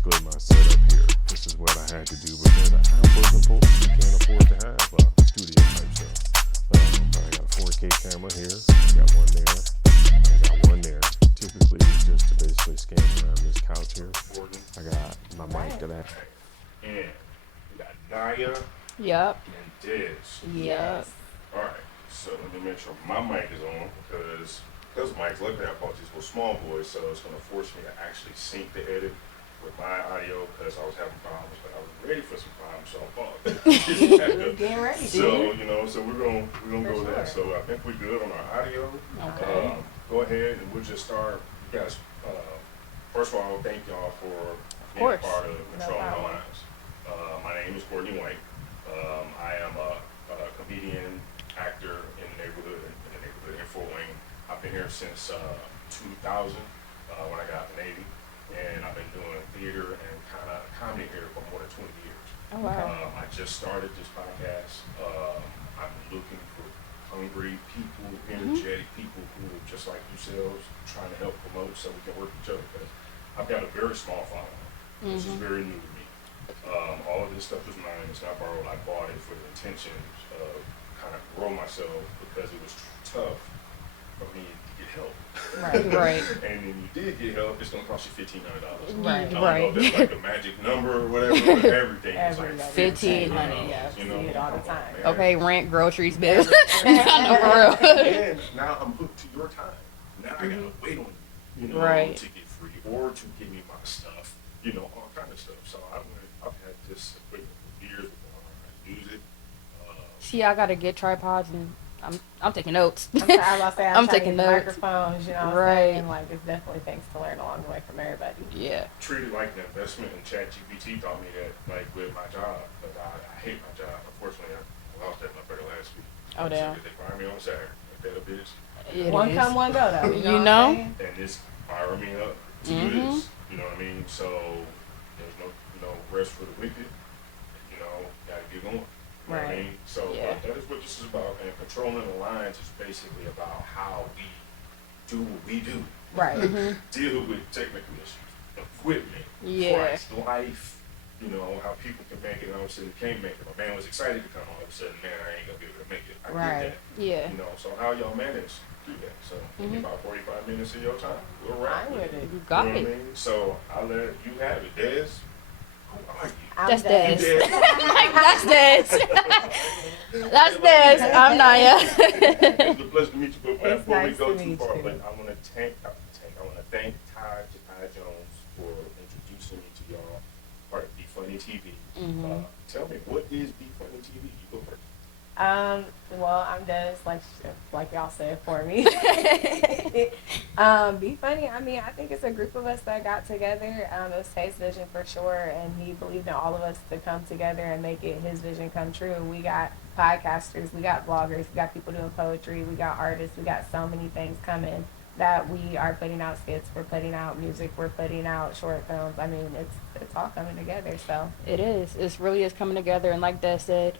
basically my setup here. This is what I had to do because I was important. You can't afford to have a studio type stuff. I got a 4K camera here. I got one there. I got one there. Typically, it's just to basically scan around this couch here. I got my mic to that. And we got Naya. Yep. And Dez. Yep. All right. So let me make sure my mic is on because mics, luckily I bought these little small boys, so it's going to force me to actually sync the edit with my audio because I was having problems, but I was ready for some problems, so I bought it. Getting ready. So, so we're gonna go with that. So I think we're good on our audio. Okay. Go ahead and we'll just start. You guys, first of all, thank y'all for being a part of Controlling Our Lives. My name is Courtney White. I am a comedian, actor in the neighborhood in Fort Wayne. I've been here since 2000 when I got out the Navy, and I've been doing theater and kind of comedy here for more than 20 years. Oh, wow. I just started this podcast. I'm looking for hungry people, energetic people who are just like yourselves, trying to help promote so we can work with each other. Because I've got a very small following. This is very new to me. All of this stuff is mine. It's not borrowed. I bought it for the intentions of kind of grow myself because it was tough for me to get help. Right. And when you did get help, it's gonna cost you $1,500. Right. I don't know if that's like a magic number or whatever, but everything is like $1,500. Yeah, you know, see it all the time. Okay, rent, groceries, bills. I know for real. And now I'm hooked to your time. Now I gotta wait on you, Right. to get free or to give me my stuff, all kind of stuff. So I've had this equipment for years before I use it. See, I gotta get tripods and I'm taking notes. I'm I'm taking notes. Microphones, you know what I'm Right. saying? Like, it's definitely things to learn along the way from everybody. Yeah. Treat it like an investment, and ChatGPT taught me that, like with my job. But I hate my job. Unfortunately, I lost that motherfucker last week. Oh, damn. They fired me on Saturday. Like that a bitch. It One is. come, one go, though. You know? And this fired me up to do this. You know what I mean? So there's no rest for the wicked. Gotta get going. You know what I mean? So that is what this is about. And Controlling the Lines is basically about how we do what we do. Right. Deal with technical issues, equipment, price, life, how people can make it and all of a sudden can't make it. My man was excited to come, all of a sudden, man, I ain't gonna be able to make it. I get that. Yeah. So how y'all manage to do that? So give me about 45 minutes of your time. We'll wrap I'm with it. You got what I it. mean? So I'll let you have it. Dez, I like you. That's dead. Dez. That's Dez. That's Dez. I'm Naya. It's a pleasure to meet you, but It's before we nice go to too meet far, you. but I want to thank Ty Jones for introducing me to y'all, part of BeeFunny TV. Tell me, what is BeeFunny TV? You go first. Well, I'm Des, like y'all said for me. Be funny. I mean, I think it's a group of us that got together. It was Tay's vision for sure, and he believed in all of us to come together and make it his vision come true. We got podcasters, we got bloggers, we got people doing poetry, we got artists, we got so many things coming that we are putting out skits, we're putting out music, we're putting out short films. I mean, it's all coming together. So It is. It really is coming together. And like Des said,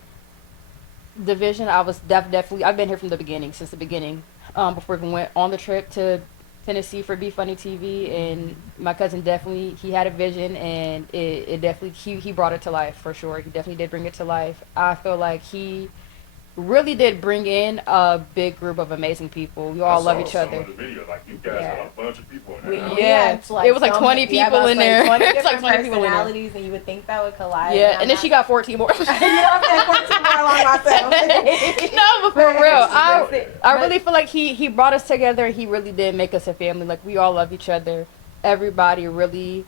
the vision, I was definitely, I've been here from the beginning, since the beginning, before we even went on the trip to Tennessee for BeeFunny TV. And my cousin definitely, he had a vision, and it definitely, he brought it to life for sure. He definitely did bring it to life. I feel like he really did bring in a big group of amazing people. We all love each other. Of the video, like you guys had a bunch of people in there. It was like 20 people in there. 20 It's like 20 people in there. personalities, and you would think that would collide. Yeah, and then she got 14 more. You know what I'm saying? 14 more along myself. No, but for real, I really feel like he brought us together. He really did make us a family. Like, we all love each other. Everybody really,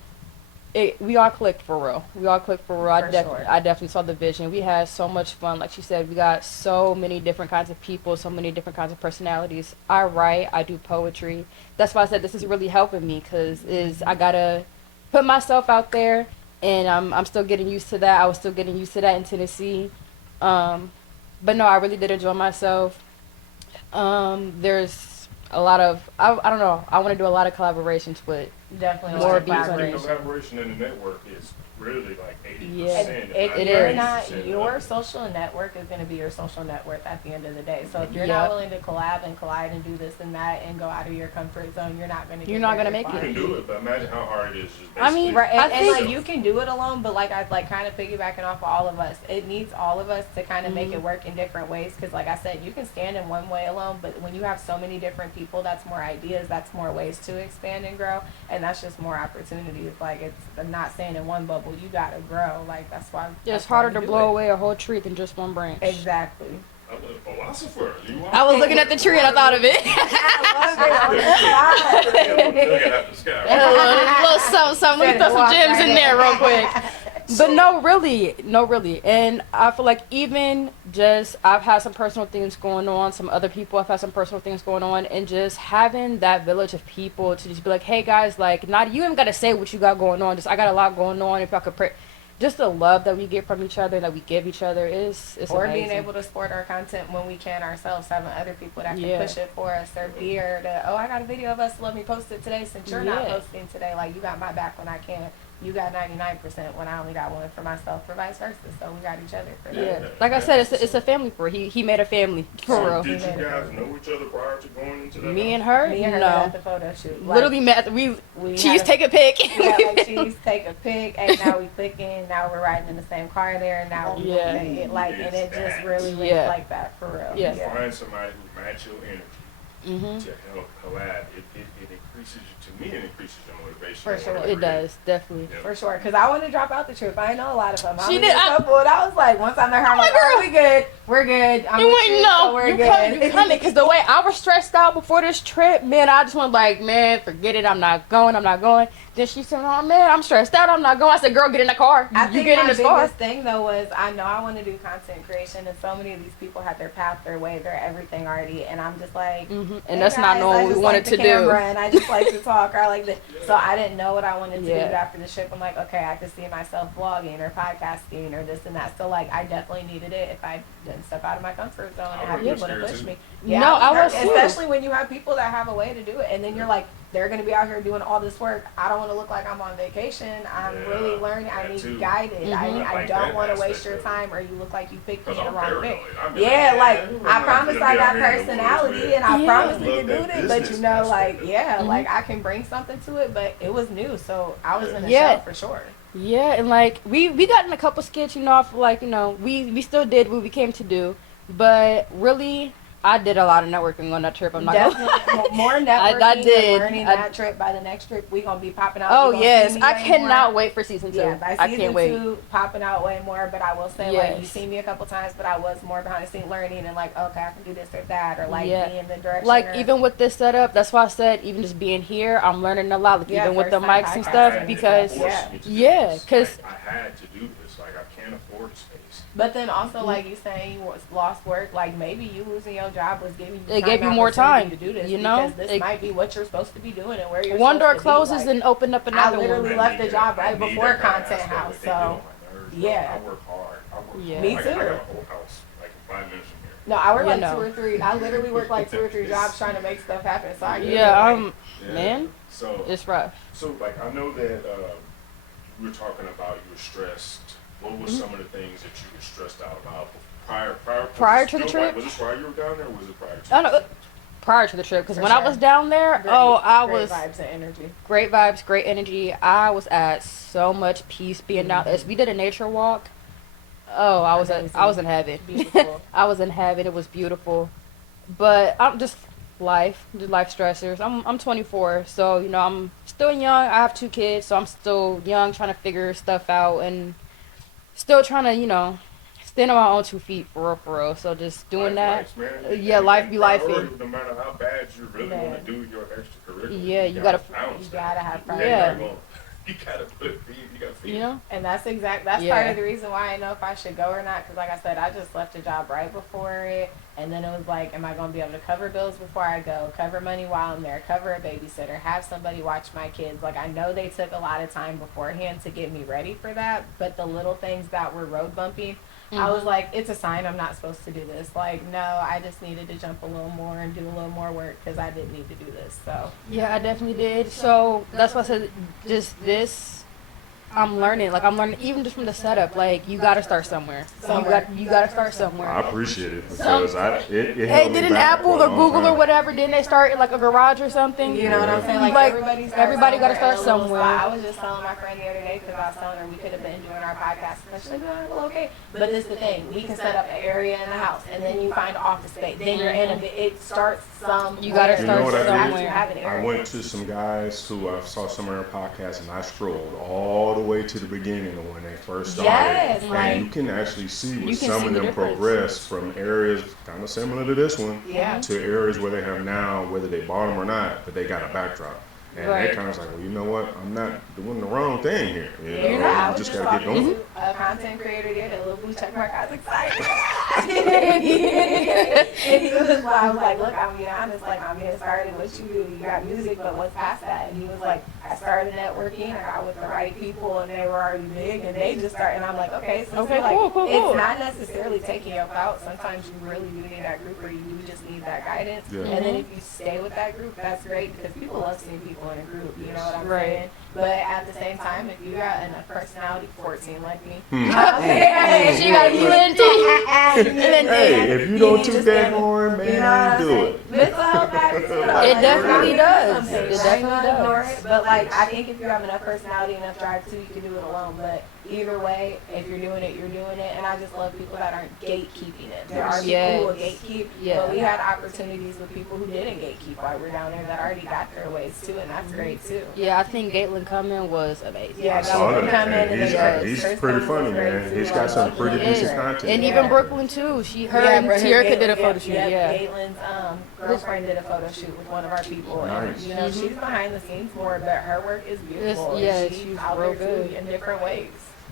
we all clicked for real. I definitely saw the vision. We had so much fun. Like she said, we got so many different kinds of people, so many different kinds of personalities. I write, I do poetry. That's why I said this is really helping me, because I gotta put myself out there, and I'm still getting used to that. I was still getting used to that in Tennessee. But no, I really did enjoy myself. There's a lot of, I don't know, I want to do a lot of collaborations with Definitely more want BeeFunny. collaboration. Collaboration in the network is really like 80%. Yeah. If It you're is. not, your social network is going to be your social net worth at the end of the day. So if you're not willing to collab and collide and do this and that and go out of your comfort zone, you're not going to. You're not going to make You it. can do it, but imagine how hard it is. Just I mean, right, I and think like you can do it alone, but like I like kind of piggybacking off of all of us. It needs all of us to kind of make it work in different ways. Because like I said, you can stand in one way alone, but when you have so many different people, that's more ideas, that's more ways to expand and grow, and that's just more opportunities. Like I'm not saying in one bubble, you got to grow. Like that's why. it's harder to blow away a whole tree than just one branch. Exactly. I'm a philosopher. I was looking at the tree and I thought of it. Little something. Let me throw some gems in there real quick. But no, really. And I feel like even just, I've had some personal things going on, some other people have had some personal things going on, and just having that village of people to just be like, hey guys, like, not, you ain't got to say what you got going on, just, I got a lot going on, if y'all could pray. Just the love that we get from each other, that we give each other is or amazing. being able to support our content when we can ourselves, having other people that can push it for us, or be here to, oh, I got a video of us, let me post it today since you're not posting today. Like, you got my back when I can. You got 99% when I only got one for myself, or vice versa. So we got each other for that. Yeah, like I said, it's a family for her. He made a family for real. Did you guys know each other prior to going into that? Me and her, Me and her no. at the photo shoot. Like, Literally met. Cheese, take a pic. Yeah, like cheese, take a pic, and now we clicking. Now we're riding in the same car there, and now we it, like, and it just really went like that for real. Yeah. Find somebody who match your energy to help collab. It increases to me. It increases your motivation. For sure. It does, definitely. Yeah. For sure, because I want to drop out the trip. I know a lot of them. She I did. a couple, and I was like, once I met her, I'm like, girl, we good. We're good. I'm You with ain't you, know. so we're You good. coming because the way I was stressed out before this trip, man, I just went like, man, forget it. I'm not going. Then she said, oh man, I'm stressed out. I'm not going. I said, girl, get in the car. I You think get in my the car. biggest thing though was I know I want to do content creation, and so many of these people have their path, their way, their everything already, and I'm just like, And hey that's not guys, knowing I what we just wanted like the to do. camera, and I just like to talk. Or I like the, so I didn't know what I wanted to do after the trip. I'm like, okay, I could see myself vlogging or podcasting or this and that. So like, I definitely needed it if I didn't step out of my comfort zone and have people to push me. Yeah, no, I was too. Especially when you have people that have a way to do it, and then you're like, they're going to be out here doing all this work. I don't want to look like I'm on vacation. I'm really learning. I need guided. I don't want to waste your time, or you look like you picked me in the wrong thing. Yeah, like, I promise I got personality, and I promise we can do this, but you know, like, like, I can bring something to it, but it was new, so I was in the shell for sure. Yeah, and like, we got in a couple skits, you know, off, like, you know, we still did what we came to do, but really, I did a lot of networking on that trip. I'm not definitely more networking. I did. And learning that trip. By the next trip, we gonna be popping out. Oh yes, I cannot wait for season 2. Yeah, by I can't wait. Season 2, popping out way more. But I will say, like, you see me a couple times, but I was more behind the scenes learning and like, okay, I can do this or that, or like be in the direction. Like even with this setup, that's why I said even just being here, I'm learning a lot. Like even with the mics and stuff, because because I had to do this. Like I can't afford space. But then also, like you saying, you lost work. Like maybe you losing your job was giving you. It gave you more time to do this. You know, because this might be what you're supposed to be doing and where you're. One door closes like, and open up another one. I literally left the job right before Content House, so I work hard. Me too. I got a whole house like 5 minutes from here. No, I work like 2 or 3. I literally work like 2 or 3 jobs trying to make stuff happen. So I man, so it's rough. So like I know that we were talking about you were stressed. What were some of the things that you were stressed out about prior to the trip? Like, was this while you were down there, or was it prior to? No, prior to the trip, because when I was down there, I was great vibes and energy. Great vibes, great energy. I was at so much peace being down. As we did a nature walk, I was in heaven. I was in heaven. It was beautiful, but I'm just life stressors. I'm 24, so you know I'm still young. I have 2 kids, so I'm still young, trying to figure stuff out and still trying to, you know, stand on my own 2 feet for real. So just doing that. Life be lifing. No matter how bad you really want to do your extracurricular, you gotta have fun. You gotta put feed. You gotta feed. You know, and that's part of the reason why I know if I should go or not. Because like I said, I just left a job right before it, and then it was like, am I going to be able to cover bills before I go? Cover money while I'm there. Cover a babysitter. Have somebody watch my kids. Like I know they took a lot of time beforehand to get me ready for that, but the little things that were road bumping, I was like, it's a sign I'm not supposed to do this. Like, no, I just needed to jump a little more and do a little more work because I didn't need to do this. So Yeah, I definitely did. So that's why I said just this. I'm learning. Like I'm learning even just from the setup. Like you got to start somewhere. You got to start somewhere. I appreciate it because it Hey, held me didn't back Apple for a or long Google or time. whatever? Didn't they start in like a garage or something? you know what I'm saying? Like, everybody got to start in a little somewhere. spot. I was just telling my friend the other day because I was telling her we could have been doing our podcast. And she's like, well, okay. But this is the thing. We can set up an area in the house and then you find office space. Then you're in it starts somewhere. You gotta start what I did? somewhere. I went to some guys who I saw some of their podcasts, and I strolled all the way to the beginning of when they first started. Yes, and like, you can actually see you with can some see of the them difference. progress from areas kind of similar to this one to areas where they have now, whether they bought them or not, but they got a backdrop. And Right. they kind of like, well, you know what? I'm not doing the wrong thing here. You know, I you was just just got to get talking going. to a content creator there, that little blue check mark. I was excited. and he was like, I was like, look, I'm being honest, like, I'm getting started. What you do, you got music, but what's past that? And he was like, I started networking, I got with the right people, and they were already big, and they just started. And I'm like, okay, so Okay, like, cool. it's not necessarily taking you out. Sometimes you really do need that group, or you just need that guidance. Yeah. And then if you stay with that group, that's great because people love seeing people in a group. You know what I'm Right. saying? But at the same time, if you got enough personality for a team like me, She got Hey, if you don't toot that horn, man, you know do it. Mental health matters too. though. It Like, definitely we're does. something. It I ain't definitely gonna does. ignore it, but like I think if you have enough personality, enough drive too, you can do it alone. But either way, if you're doing it, you're doing it. And I just love people that aren't gatekeeping it. There are people who will gatekeep, but we had opportunities with people who didn't gatekeep while we're down there that already got their ways too, and that's great too. Yeah, I think Gatelyn coming was amazing. Yeah, I saw Gatelyn that. come in And and he's Chris pretty was funny, great, man. too. He's got some pretty Yeah. decent content. And even Brooklyn too. Her and but Tierka Gatelyn- did a photo shoot. Yeah. Galen's girlfriend did a photo shoot with one of our people. Nice. And, you know, she's behind the scenes more, but her work is beautiful. yeah, and she's out real there too good. in different ways.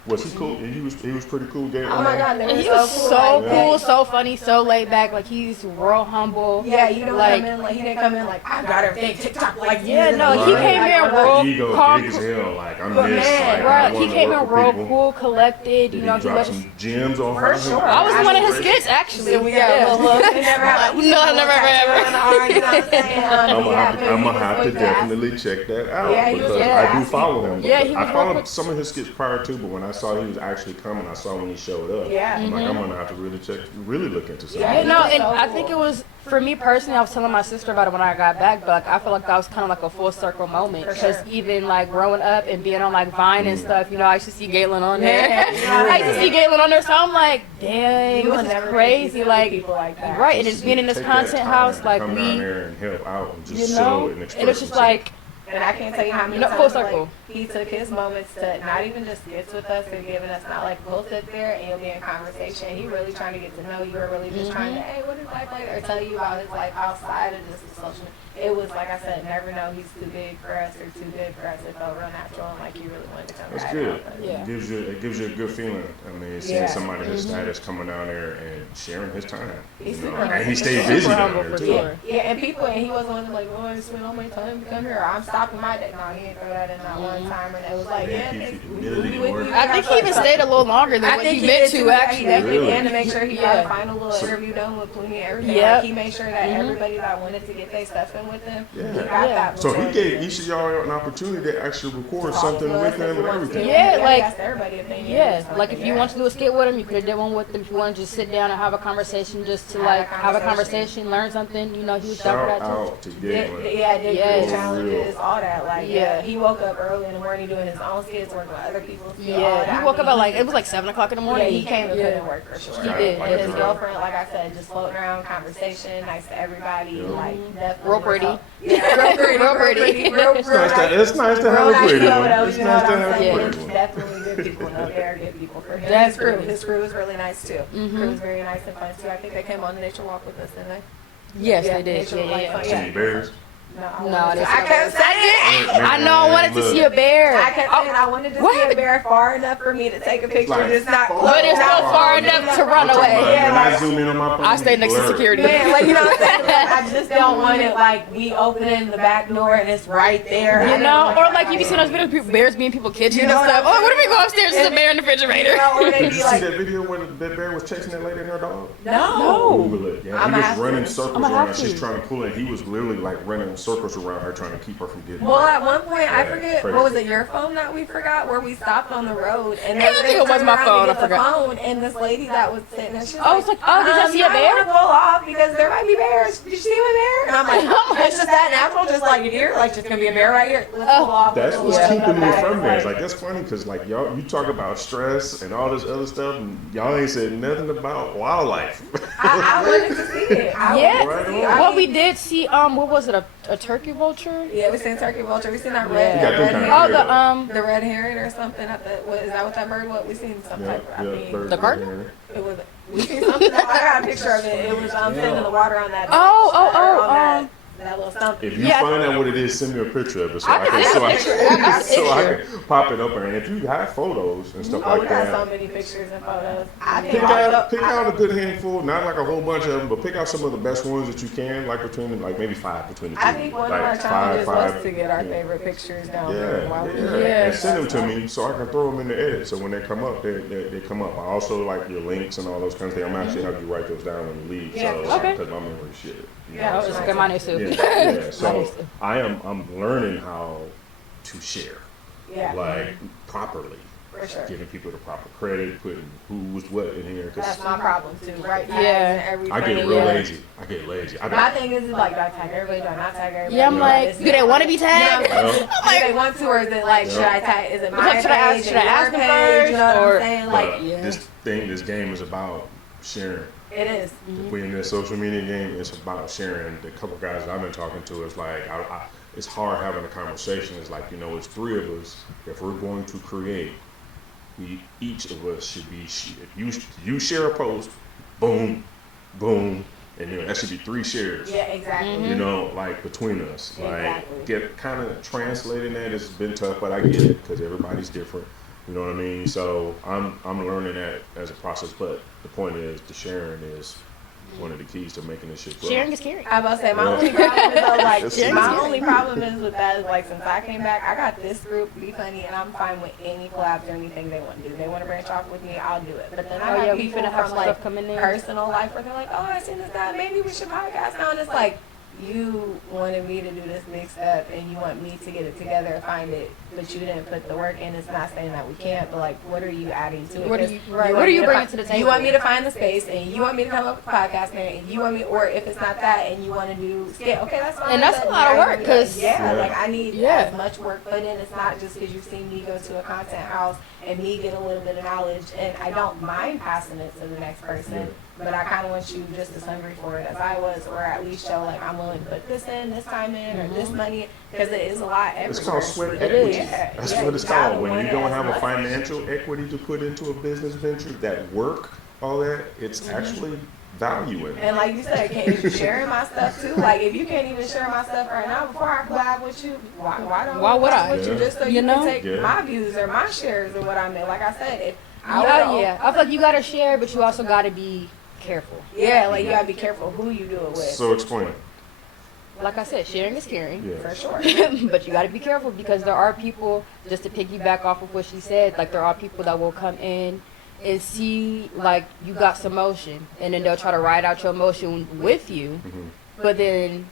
Was he cool? He was pretty cool, Galen. Oh my God, they And were he was so like, cool, so funny, so laid back. Like he's real humble. Yeah, you don't like, come in like he didn't come in like I got everything TikTok like Yeah, no, he came in like, real Ego calm. big as hell. Like I'm But this. man, Like, I Right, wanna he came work in with real people. cool, collected. Did You know, he drop some gems off For of him? sure. I was in one of his skits actually. We got look. They never had like, No, never, ever. You know what I'm saying? I'm gonna have to definitely check that out Yeah, he was because I do follow him. Yeah, he was I followed real- some of his skits prior to, but when I saw he was actually coming, I saw when he showed up. Yeah. I'm like, I'm gonna have to really look into something. Yeah, no, and I think it was for me personally. I was telling my sister about it when I got back, but like I feel like that was kind of like a full circle moment because even like growing up and being on like Vine and stuff, you know, I used to see Gatelyn on there. I used to see Gatelyn on there, so I'm like, dang, You this would is never crazy. see Like, people like that. right, and it's being in this Take that content time house, to like come down we, there and help out and just you know, show and express and it's just himself. like. And I can't tell you how many No, times full circle. like, he took his moments to not even just skits with us or giving us not like we'll sit there and you'll be in conversation. He really trying to get to know you or really just trying to, hey, what is life like? Or tell you about his life outside of just the social. It was like I said, never know he's too big for us or too good for us. It felt real natural and like he really wanted to come That's back. good. Yeah. It gives you a good feeling. I mean, seeing somebody his status coming down there and sharing his time. He's You know? super And he humble. stayed busy Super down humble there for too. sure. Yeah, and people, and he wasn't one to like, oh, I spent all my time to come here. I'm stopping my day. No, he didn't throw that in that one time. And it was like, yeah, He thanks. humility We- work. I think he even stayed a little longer than what he meant to He actually. definitely Really? did to make sure he got Yeah. a final little interview done with Clooney and everything. Yep. Like, he made sure that everybody that wanted to get their stuff in with him, he got Yeah. that. So he before gave did. each of y'all an opportunity to actually record Talk something to us with if him he and wants to. everything. Yeah, he like- asked everybody opinion or Yeah, something, like if you want to do a skit with him, you could have done one with him. If you want to just sit down and have a conversation, just to like have a conversation, learn something, you know, he was down for Shout that too. out to Galen. Yeah, did Yes. the challenges, all that. Like, Yeah. he woke up early in the morning doing his own skits, working with other people's skits. all Yeah, that. he woke up at like it was like 7 o'clock in the Yeah, morning. he came and put in work for sure. He did. Like And his that. girlfriend, like I said, just floating around, conversation, nice to everybody, like definitely. Real pretty. Yeah, Real pretty. It's nice to have a pretty one. It's You know what nice to I'm have a saying? pretty It's one. definitely good people. No, they're good people for him. That's His crew. true. His crew was really nice too. Crew was very nice and fun too. I think they came on the nature walk with us, didn't they? Yes, Yeah, they did. nature was, like, Yeah, fun. See you bears. No, I kept saying. I know I wanted to see a bear. I kept saying I wanted to see a bear far enough for me to take a picture, Like, just not close. But it's not far enough to run away. When I zoom in on my phone, I stay next to security. Man, like, you know what I'm saying? Like, I just don't want it, like, we opening the back door and it's right there. You know, or like you be seeing those videos of bears being people kitchen and stuff. Oh, what if we go upstairs? There's a bear in the refrigerator. You know, or they Did be you like, see that video when that bear was chasing that lady and her dog? no. Google it. Yeah, he was running circles around her. She's trying to pull it. He was literally like running circles around her, trying to keep her from getting. Well, at one point, I forget, crazy. what was it, your phone that we forgot, where we stopped on the road, and I think it was my phone, I forgot. Phone, and this lady that was sitting there, she was I was like, oh, did you see a I bear? want to pull off because there might be bears. Did you see a bear? And I'm like, it's just that natural, just like you hear, like, just gonna be a bear right here. Let's pull off. That's what's Yeah. keeping me from there. It's like, that's funny because like y'all, you talk about stress and all this other stuff, and y'all ain't said nothing about wildlife. I wanted to see it. Yeah. Right on. Well, we did see what was it, a turkey vulture? Yeah, we seen turkey vulture. We seen that Yeah. red, You got them red kind herring. of Oh, The red herring or something. What is that? What that bird was? We seen some type. I mean, bird The cardinal? it was. We seen something. I got a picture of it. It was sitting in the water on that. Oh, that little something. If you Yeah. find out what it is, send me a picture of it so I I can can take so a I picture. I got a so I picture. can pop it up there. And if you have photos and stuff Oh, we like got so that, many pictures and photos. I think pick all out, the- pick out a good handful, not like a whole bunch of them, but pick out some of the best ones that you can, like between like maybe 5 between the two. I think one of like our challenges was to get our yeah. favorite pictures down Yeah, there while we yeah. were And send them to me so I can throw them in the edit. So when they come up, they come up. I also like your links and all those kinds of things. I'm actually have you write those down when you leave. Yeah, So okay. because my memory is shit. Yeah, I'll just get mine too. Yeah. So I'm learning how to share, Yeah, like properly, for sure. giving people the proper credit, putting who's what in here. That's Cause my problem too, right? Yeah. Everything. I get real Yeah. lazy. I get lazy. My thing is like, do I tag everybody? Do I not tag everybody? Yeah, I'm Do like, do they want to be tagged? Well, Do they want to, or is it like, should I tag? Is it my Should I ask- page? should I Your ask them page? first, You know what or- I'm saying? Like, but this game is about sharing. it is. If we in this social media game, it's about sharing. The couple guys that I've been talking to is like, it's hard having a conversation. It's like, it's 3 of us. If we're going to create, each of us should be. If you share a post, boom, boom, and that should be 3 shares. Yeah, exactly. Like between us, like Exactly. get kind of translating that. It's been tough, but I get it because everybody's different. You know what I mean? So I'm learning that as a process. But the point is, the sharing is one of the keys to making this shit grow. Sharing is caring. I was about to say, my only problem is though, like, It's my easy. only problem is with that is like, since I came back, I got this group, BeeFunny, and I'm fine with any collabs or anything they want to do. They want to branch off with me, I'll do it. But then I got we people finna have from some like stuff coming in. personal life where they're like, oh, I seen this guy, maybe we should podcast now. And it's like, you wanted me to do this mixed up and you want me to get it together and find it, but you didn't put the work in. It's not saying that we can't, but like, what are you adding to it? What are 'Cause you want what are me you to bringing find- to the table? You want me to find the space, and you want me to come up with a podcast name, and you want me, or if it's not that, and you want to do scale, okay, that's fine. And that's a But lot of yeah, work, 'cause- yeah, Yeah. like I need Yeah. as much work put in. It's not just because you've seen me go to a content house and me get a little bit of knowledge, and I don't mind passing it to the next person. But I kind of want you just as hungry for it as I was, or at least show like I'm willing to put this in, this time in, or this money, because it is a lot everywhere. It's called sweat It equity. is. Yeah, That's yeah, what it's you gotta called. When want you it don't as have a much. financial equity to put into a business venture, that work, all that, it's actually value in it. And like you said, can you sharing my stuff too? Like if you can't even share my stuff right now before I collab with you, why don't Why would collab I? with you Yeah. just so You you know? can take Yeah. my views or my shares or what I mean? Like I said, if I Yeah. I feel like you gotta share, but you also gotta be careful. yeah, like you gotta be careful who you do it with. So explain it. Like I said, sharing is caring. Yeah. For sure. But you got to be careful because there are people, just to piggyback off of what she said, like there are people that will come in and see like you got some motion and then they'll try to ride out your emotion with you, but then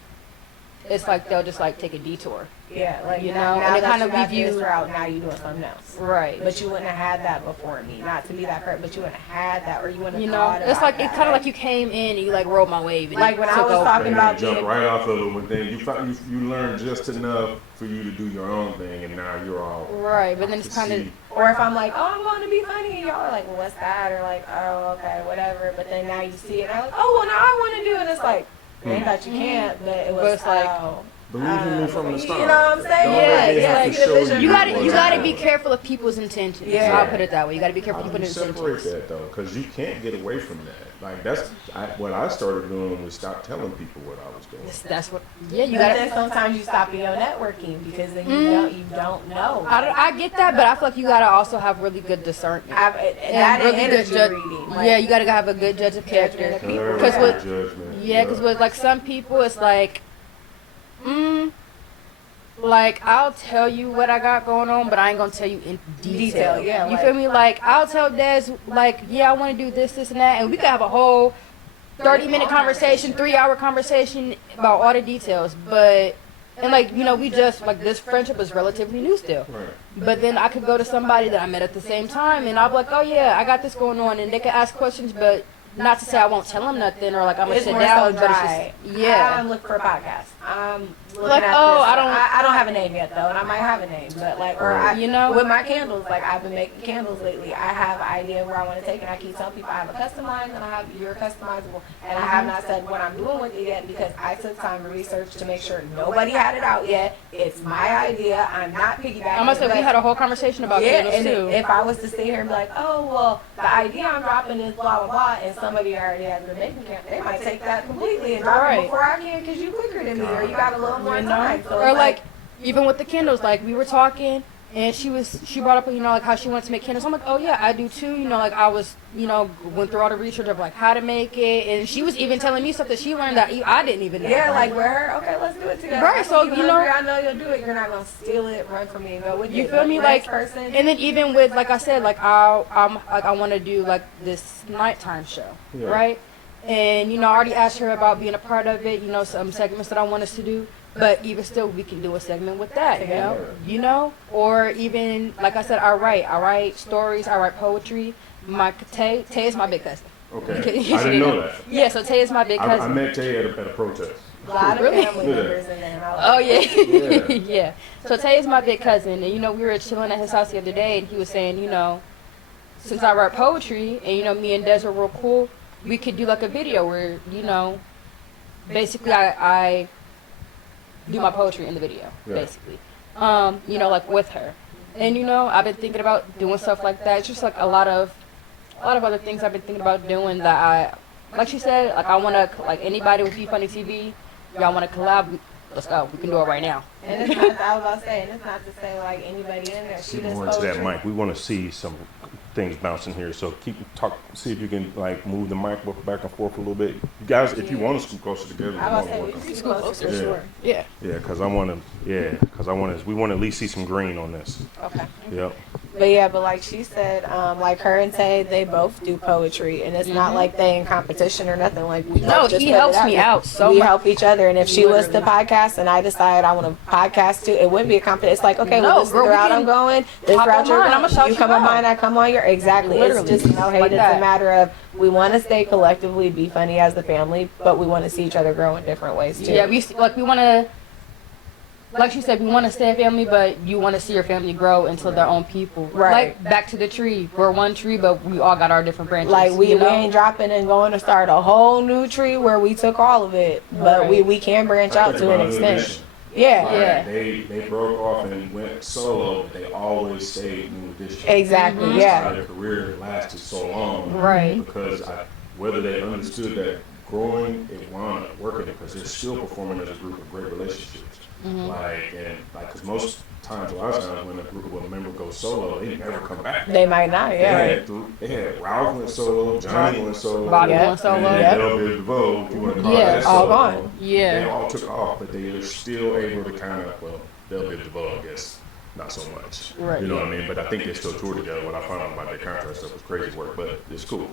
it's like they'll just like take a detour. Yeah, like You now, know, now and it that kind you of got leave you- this route, now you doing something else. Right. But you wouldn't have had that before me. Not to be that person, but you wouldn't have had that, or you wouldn't have You know, thought it's about like that. it's kind of like you came in and you like rode my wave. And Like it when I took was over. talking And about then jump being- right off of it when then you learn just enough for you to do your own thing, and now you're all Right, but then it's to kind of see. Or if I'm like, oh, I'm going to be funny, and y'all are like, well, what's that? Or like, oh, okay, whatever. But then now you see it, and I'm like, oh, well, now I want to do it. And it's like, they thought you can't, but it But was it's like, oh. Believe in me from the start. You know what I'm saying? You gotta be careful of people's intentions. Yeah. I'll put it that way. You gotta be careful of people's intentions. Separate that though, because you can't get away from that. Like what I started doing was stop telling people what I was doing. That's what. Yeah, you gotta. But then sometimes you stop in your networking because then you don't know. I get that, but I feel like you gotta also have really good discernment. And really good reading. Yeah, you gotta have a good judge of character. Because with like some people, it's like. Like I'll tell you what I got going on, but I ain't gonna tell you in detail. Yeah, you feel me? Like I'll tell Des, like, yeah, I want to do this, and that, and we could have a whole 30-minute conversation, 3-hour conversation about all the details. But and like we just like this friendship is relatively new still. Right. But then I could go to somebody that I met at the same time, and I'll be like, oh yeah, I got this going on, and they can ask questions, but. Not to say I won't tell them nothing or like I'm gonna sit down, but it's just I'm looking for a podcast. I'm looking like, at I don't have a name yet though, and I might have a name, but like with my candles, like I've been making candles lately. I have an idea where I want to take it. I keep telling people I have a customized and I have your customizable, and I have not said what I'm doing with it yet because I took time to research to make sure nobody had it out yet. It's my idea. I'm not piggybacking. I must say we had a whole conversation about candles too. If I was to sit here and be like, oh well, the idea I'm dropping is blah blah blah, and somebody already has been making candles, they might take that completely and drop it before I can because you quicker than me or you got a little more time. So or like even with the candles, like we were talking and she brought up like how she wants to make candles. I'm like, oh yeah, I do too. Like I was went through all the research of like how to make it, and she was even telling me stuff that she learned that I didn't even know. Yeah, like where okay, let's do it together. Right, so I know you'll do it. You're not gonna steal it, run from me, and go with you. Feel me, like person. And then even with like I said, like I want to do like this nighttime show, right? And I already asked her about being a part of it. Some segments that I want us to do. But even still, we can do a segment with that, or even like I said, I write stories, I write poetry. Tay is my big cousin. Okay, I didn't know that. Yeah, so Tay is my big cousin. I met Tay at a protest. A lot of family members in there. Oh yeah, yeah. So Tay is my big cousin, and we were chilling at his house the other day, and he was saying, since I write poetry, and me and Des are real cool, we could do like a video where basically I do my poetry in the video, basically. Like with her. And I've been thinking about doing stuff like that. It's just like a lot of other things I've been thinking about doing that like she said, like I wanna like anybody with BeeFunny TV, y'all wanna collab, let's go. We can do it right now. And it's not I was about to say, and it's not to say like anybody in there. Keep more into that mic. We wanna see some things bouncing here, so see if you can like move the mic back and forth a little bit. You guys, if you want to scoot closer together, we can scoot closer, sure. Yeah, because we want to at least see some green on this. Okay. Yep. But like she said, like her and Tay, they both do poetry, and it's not like they in competition or nothing. Like he helps me out so much. We help each other, and if she listens to podcasts and I decide I want to podcast too, it wouldn't be a competition. It's like, okay, well, this is the route I'm going. This route you come on mine, I come on your. Exactly. Literally. It's just no hate. It's a matter of we want to stay collectively BeeFunny as the family, but we want to see each other grow in different ways too. Yeah, we want to. Like she said, we want to stay a family, but you want to see your family grow into their own people. Right. Like back to the tree. We're one tree, but we all got our different branches. Like we ain't dropping and going to start a whole new tree where we took all of it, but we can branch out to an extent. Yeah. They broke off and went solo, but they always stayed New Edition. Exactly. Yeah. Their career lasted so long. Right. Because whether they understood that growing, it wound up working because they're still performing as a group of great relationships. Because most times, a lot of times when a member goes solo, they never come back. They might not, yeah. They had Ralph went solo, Johnny went solo, Bobby went solo, all gone. Yeah. They all took off, but they are still able to kind of, they'll be DeVoe, I guess, not so much. Right. You know what I mean? But I think they still tour together. When I found out about their contract stuff, was crazy work, but it's cool.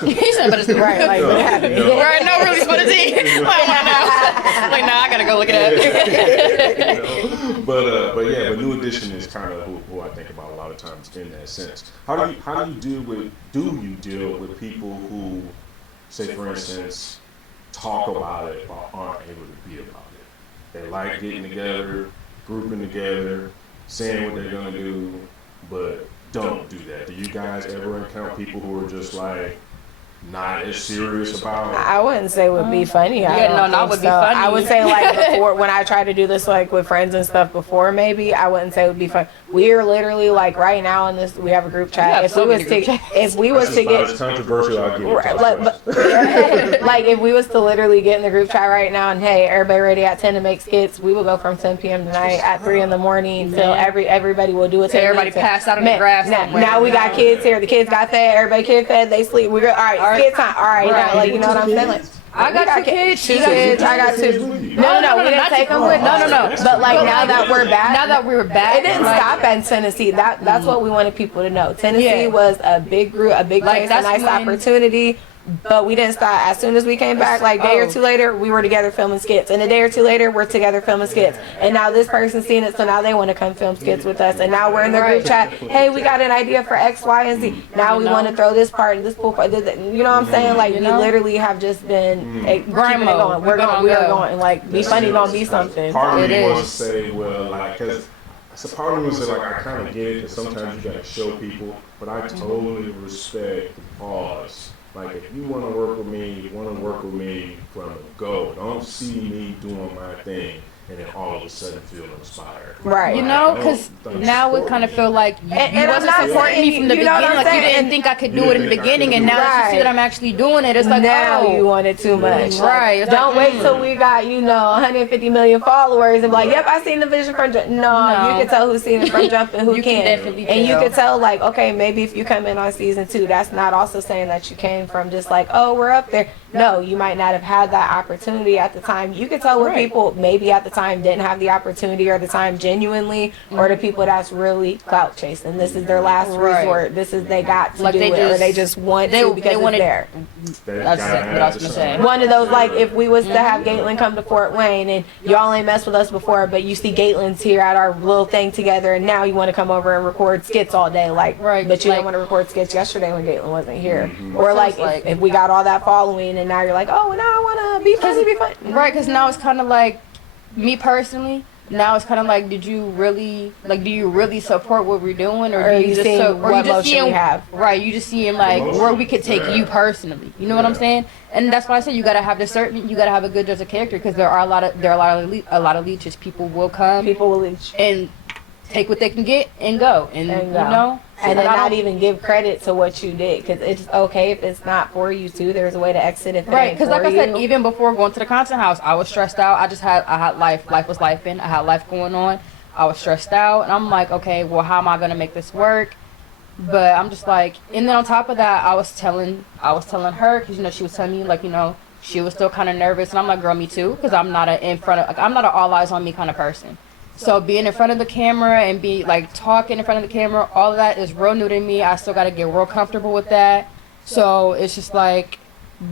He said, but it's cool. Right, like, what happened? Right, no, really, what is he? Like, nah, I gotta go look it up. But New Edition is kind of who I think about a lot of times in that sense. How do you deal with people who, say for instance, talk about it but aren't able to be about it? They like getting together, grouping together, saying what they're gonna do, but don't do that. Do you guys ever encounter people who are just like, not as serious about? I wouldn't say would be funny. Not would be funny. I would say like before, when I try to do this like with friends and stuff before, maybe I wouldn't say it would be fun. We are literally like right now in this. We have a group chat. If we was to get as controversial, I'll give like if we was to literally get in the group chat right now and hey, everybody ready at 10 to make skits, we will go from 10 p.m. tonight at 3 in the morning till everybody will do it. Everybody passed out on the grass. Now we got kids here. The kids got fed. Everybody kid fed. They sleep. We go. All right, skit time. All right, now, like you know what I'm saying? Like, I got 2 kids. 2 kids. I got 2. No, we didn't take them with. No. But like now that we're back, it didn't stop in Tennessee. That's what we wanted people to know. Tennessee was a big group, a big place, a nice opportunity. But we didn't stop. As soon as we came back, like a day or 2 later, we were together filming skits. And a day or 2 later, we're together filming skits. And now this person's seen it, so now they want to come film skits with us. And now we're in the group chat. Hey, we got an idea for X, Y, and Z. Now we want to throw this part, this pool part. You know what I'm saying? Like, we literally have just been keeping it going. We are going. Like, BeeFunny gonna be something. Part of me wants to say, well, like, because it's a part of me was like, I kind of get it, because sometimes you got to show people. But I totally respect the pause. Like, if you want to work with me, you want to work with me from the go. Don't see me doing my thing and then all of a sudden feel inspired. Right. You know, because now it kind of feel like you wasn't supporting me from the beginning. Like, you didn't think I could do it in the beginning, and now that you see that I'm actually doing it, it's like, now you want it too much. Right. Don't wait till we got, 150 million followers and be like, yep, I seen the vision from jump. No, you can tell who's seen it from jump and who can't. And you can tell, like, okay, maybe if you come in on season 2, that's not also saying that you came from just like, oh, we're up there. No, you might not have had that opportunity at the time. You could tell what people maybe at the time didn't have the opportunity or the time genuinely, or the people that's really clout chasing. This is their last resort. This is they got to do it, or they just want to because it's there. That's what I was gonna say. One of those, like if we was to have Gatelyn come to Fort Wayne and y'all ain't messed with us before, but you see Gatelyn's here at our little thing together, and now you want to come over and record skits all day, like but you didn't want to record skits yesterday when Gatelyn wasn't here, or like if we got all that following and now you're like, oh, now I want to be funny. Right, because now it's kind of like, me personally, now it's kind of like, do you really support what we're doing, or do you just right, you just seeing like where we could take you personally, you know what I'm saying? And that's why I say you gotta have a good judge of character, because there are a lot of leeches. People will leech and take what they can get and go, and you know. And then not even give credit to what you did, because it's okay if it's not for you too. There's a way to exit it. Right, because like I said, even before going to the content house, I was stressed out. I had life was lifing. I had life going on. I was stressed out, and I'm like, okay, well, how am I gonna make this work? But I'm just like, and then on top of that, I was telling her, because she was telling me like, she was still kind of nervous, and I'm like, girl, me too, because I'm not I'm not an all eyes on me kind of person. So being in front of the camera and be like talking in front of the camera, all of that is real new to me. I still got to get real comfortable with that. So it's just like,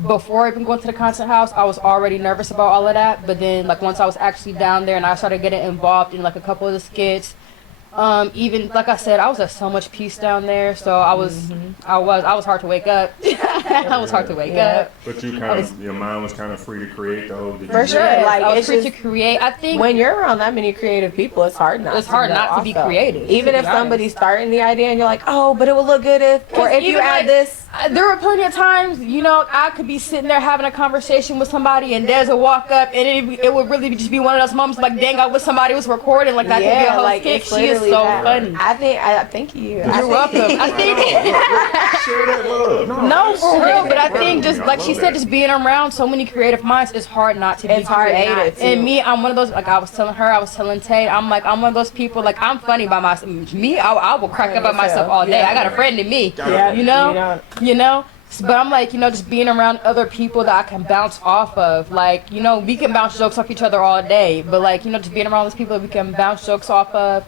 before even going to the content house, I was already nervous about all of that. But then like once I was actually down there and I started getting involved in like a couple of the skits, even like I said, I was at so much peace down there. So I was hard to wake up. I was hard to wake up. But your mind was kind of free to create though. For sure, like I was free to create. I think when you're around that many creative people, it's hard not to be creative. Even if somebody's starting the idea and you're like, oh, but it would look good if you add this. There were plenty of times, I could be sitting there having a conversation with somebody, and there's a walk up, and it would really just be one of those moments like, dang, I wish somebody was recording, like that could be a whole skit. She is so funny. I thank you. You're welcome. I think share that love. No, for real. But I think just like she said, just being around so many creative minds, it's hard not to be creative. And me, I'm one of those. Like I was telling Tate, I'm one of those people. Like I'm funny by myself. Me, I will crack up at myself all day. I got a friend in me. But I'm like, just being around other people that I can bounce off of. Like, we can bounce jokes off each other all day. But like, just being around those people that we can bounce jokes off of.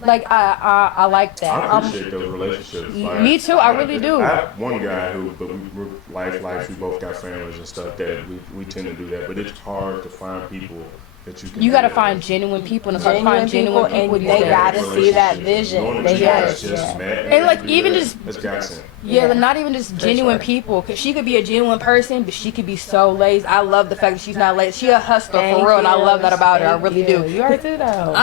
Like I like that. I appreciate those relationships. Like, me too. I really do. I have one guy but we're life. We both got families and stuff that we tend to do that. But it's hard to find people that you can. You gotta find genuine people, and it's like find genuine people. and they gotta see that vision. They gotta, and like even just but not even just genuine people. Cause she could be a genuine person, but she could be so lazy. I love the fact that she's not lazy. She a hustler for real, and I love that about her. I really do. You are too though.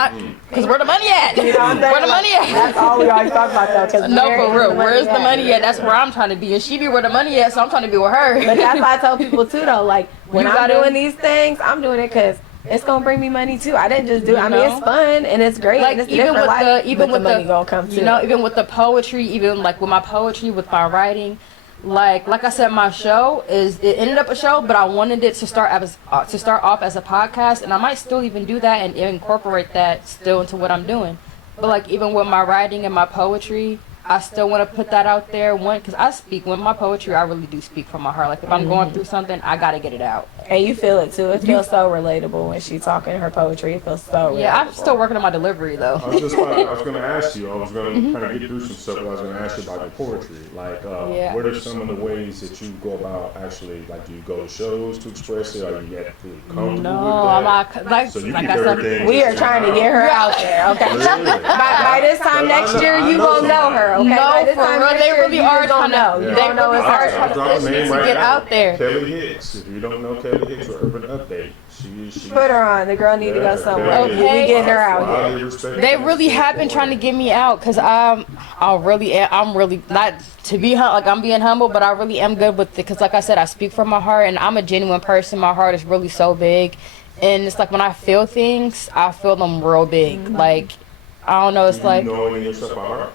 Cause where the money at? You know what I'm saying? Where the money at? That's all we always talk about though. Cause No, for real. Where's the money at? That's where I'm trying to be, and she be where the money at. So I'm trying to be with her. But that's why I tell people too though. Like when You I'm gotta- doing these things, I'm doing it because it's gonna bring me money too. I didn't just do it. I mean, it's fun and it's great. Like and it's even with life, the even but with the money the gonna come too. you know, even with the poetry, even like with my poetry, with my writing, like I said, my show it ended up a show, but I wanted it to start off as a podcast, and I might still even do that and incorporate that still into what I'm doing. But like even with my writing and my poetry, I still want to put that out there. One, because I speak with my poetry, I really do speak from my heart. Like if I'm going through something, I gotta get it out. And you feel it too. It feels so relatable when she's talking her poetry. It feels so relatable. Yeah, I'm still working on my delivery though. I was going to ask you. I was going to kind of get through some stuff. But I was going to ask you about your poetry. Like, what are some of the ways that you go about actually? Like, do you go to shows to express it? Are you yet comfortable with I'm that? not like So you like keep I said. everything We are just trying to get her out there. Okay. Really? By this time next year, you gonna know her. Okay. By No, this for time real, next they year, really you are just gonna trying to. know. You They don't know really it's are her. trying to Drop a push me name to right get now. out there. Kelly Hicks. If you don't know Kelly Hicks or Urban Update, she Put her on. The girl need to go somewhere. Okay. We getting her out here. They really have been trying to get me out because I'm really not to be like I'm being humble, but I really am good with it because like I said, I speak from my heart and I'm a genuine person. My heart is really so big, and it's like when I feel things, I feel them real big. Like I don't know, it's like you know any of your stuff by heart?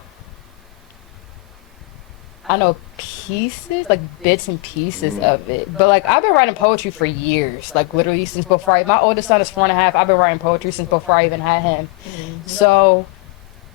I know pieces, like bits and pieces of it. But like I've been writing poetry for years, like literally since before my oldest son is 4.5. I've been writing poetry since before I even had him. So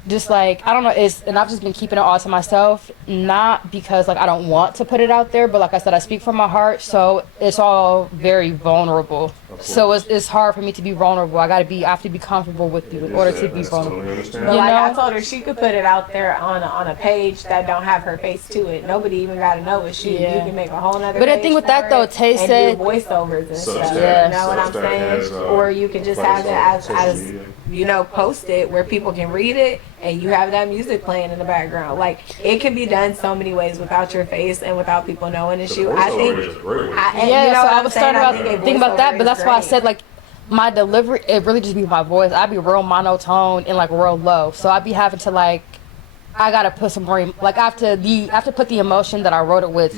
just like I don't know, and I've just been keeping it all to myself, not because like I don't want to put it out there, but like I said, I speak from my heart, so it's all very vulnerable. So it's hard for me to be vulnerable. I have to be comfortable with you in order to be vulnerable. But like I told her, she could put it out there on a page that don't have her face to it. Nobody even got to know it's you. You can make a whole nother. But the page thing with for that it though, Tay and said do voiceovers and stuff. Yeah. You know what I'm saying? Or you can just have it as post it where people can read it and you have that music playing in the background. Like it can be done so many ways without your face and without people knowing it's you. I think. So I was thinking about that, but that's why I said like my delivery, it really just be my voice. I'd be real monotone and like real low. So I'd be having to like, I gotta put some more, like I have to put the emotion that I wrote it with.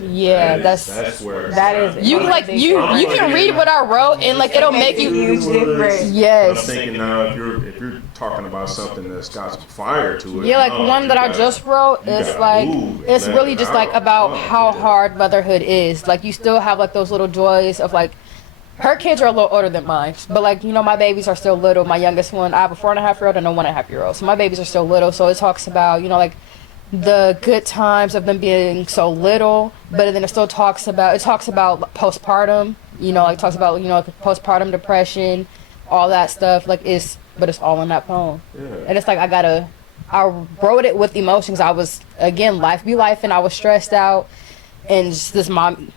Yeah, that's where that is. You like you can read what I wrote and like it'll make you. Huge difference. Yes. I'm thinking now if you're talking about something that's got some fire to it. Yeah, like one that I just wrote, it's like it's really just like about how hard motherhood is. Like you still have like those little joys of like. Her kids are a little older than mine, but like my babies are still little. My youngest one, I have a 4.5-year-old and a 1.5-year-old. So my babies are still little. So it talks about like the good times of them being so little, but then it still talks about postpartum. Like talks about postpartum depression, all that stuff. Like it's all in that poem, and it's like I wrote it with emotions. I was life be life, and I was stressed out, and just this mom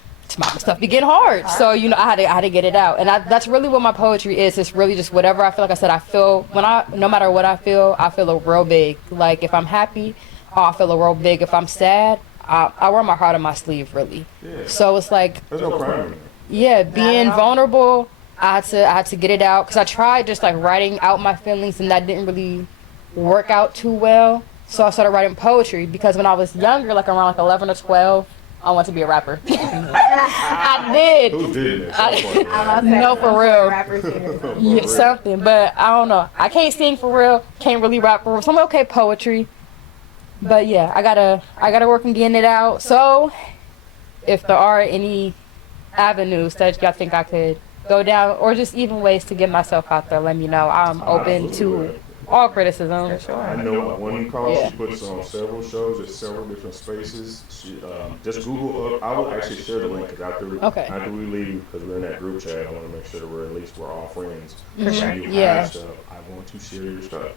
stuff be getting hard. So I had to get it out, and that's really what my poetry is. It's really just whatever I feel. Like I said, I feel no matter what I feel it real big. Like if I'm happy, I feel it real big. If I'm sad, I wear my heart on my sleeve, really. So it's like there's no crime in it. Yeah, being vulnerable. I had to get it out because I tried just like writing out my feelings, and that didn't really work out too well. So I started writing poetry because when I was younger, like around like 11 or 12. I want to be a rapper. I did. Who did it? No, for real. Yeah, something, but I don't know. I can't sing for real. Can't really rap for real. So I'm okay poetry, but yeah, I gotta work on getting it out. So, if there are any avenues that y'all think I could go down, or just even ways to get myself out there, let me know. I'm open to all criticism. I know one call she puts on several shows at several different spaces. She just Google. I will actually share the link after we leave because we're in that group chat. I want to make sure that we're all friends. Yeah. I want to share your stuff.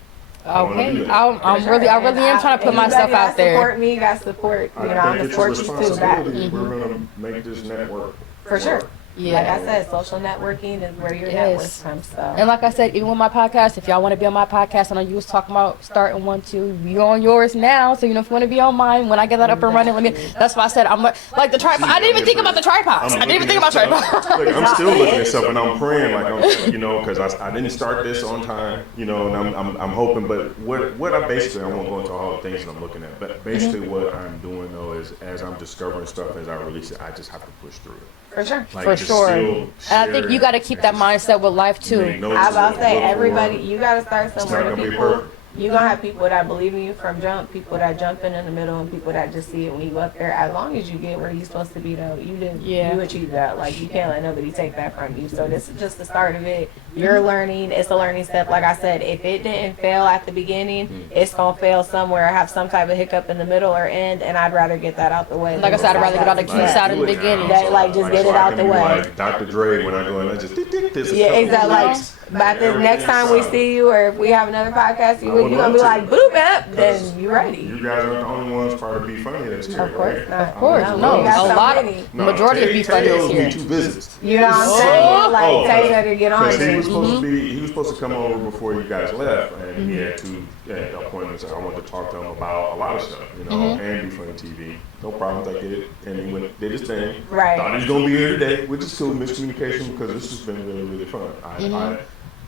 Okay, I really am trying to put myself out there. Support me, you guys support. I'm it's support a you too. responsibility. We're gonna make this network for sure. Yeah. Like I said, social networking is where your network comes. So. And like I said, even with my podcast, if y'all want to be on my podcast, I know you was talking about starting one too. You on yours now, so you know if you want to be on mine, when I get that up and running, that's why I said I'm like the tripod. I didn't even think about the tripods. I didn't even think about tripods. Look, I'm still looking at stuff, and I'm praying, like because I didn't start this on time, and I'm hoping. But what I won't go into all the things that I'm looking at, but basically what I'm doing though is as I'm discovering stuff as I release it, I just have to push through it. For sure. Like, For sure. And I think you got to keep that mindset with life too. I was about to say, everybody, you got to start somewhere. You're going to have people that believe in you from jump, people that jump in the middle, and people that just see it when you go up there. As long as you get where you're supposed to be, though, you achieve that. Like, you can't let nobody take that from you. So this is just the start of it. You're learning. It's a learning step. Like I said, if it didn't fail at the beginning, it's going to fail somewhere, have some type of hiccup in the middle or end, and I'd rather get that out the way. Like I said, I'd rather get all the kinks out in the beginning. Just get it out the way. Like Dr. Dre, when I go in, I just this. Yeah, exactly. But the next time we see you, or if we have another podcast, you're gonna be like, boop, then you're ready. You guys aren't the only ones part of BeeFunny that's here. Of course right? not. Of course, no. A lot of majority of BeeFunny is here. 2 visits. You know what I'm saying? Like, Taylor to get on Because it. he was supposed to come over before you guys left, and he had 2 appointments. I wanted to talk to him about a lot of stuff, and BeeFunny TV. No problems, I get it. And he did his thing. Right. Thought he was going to be here today, which is cool, miscommunication, because this has been really, really fun.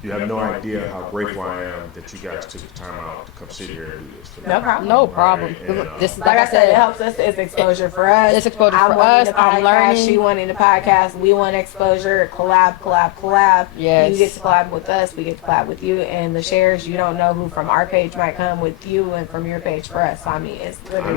You have no idea how grateful I am that you guys took the time out to come sit here and do this. No problem. No problem. Right, and, This is Like I said, it helps us. It's exposure for us. It's exposure I'm for wanting us. the I'm podcast, learning. She wanting the podcast. We want exposure. Collab. Yes. You get to collab with us. We get to collab with you. And the shares, you don't know who from our page might come with you and from your page for us. So, I mean, it's literally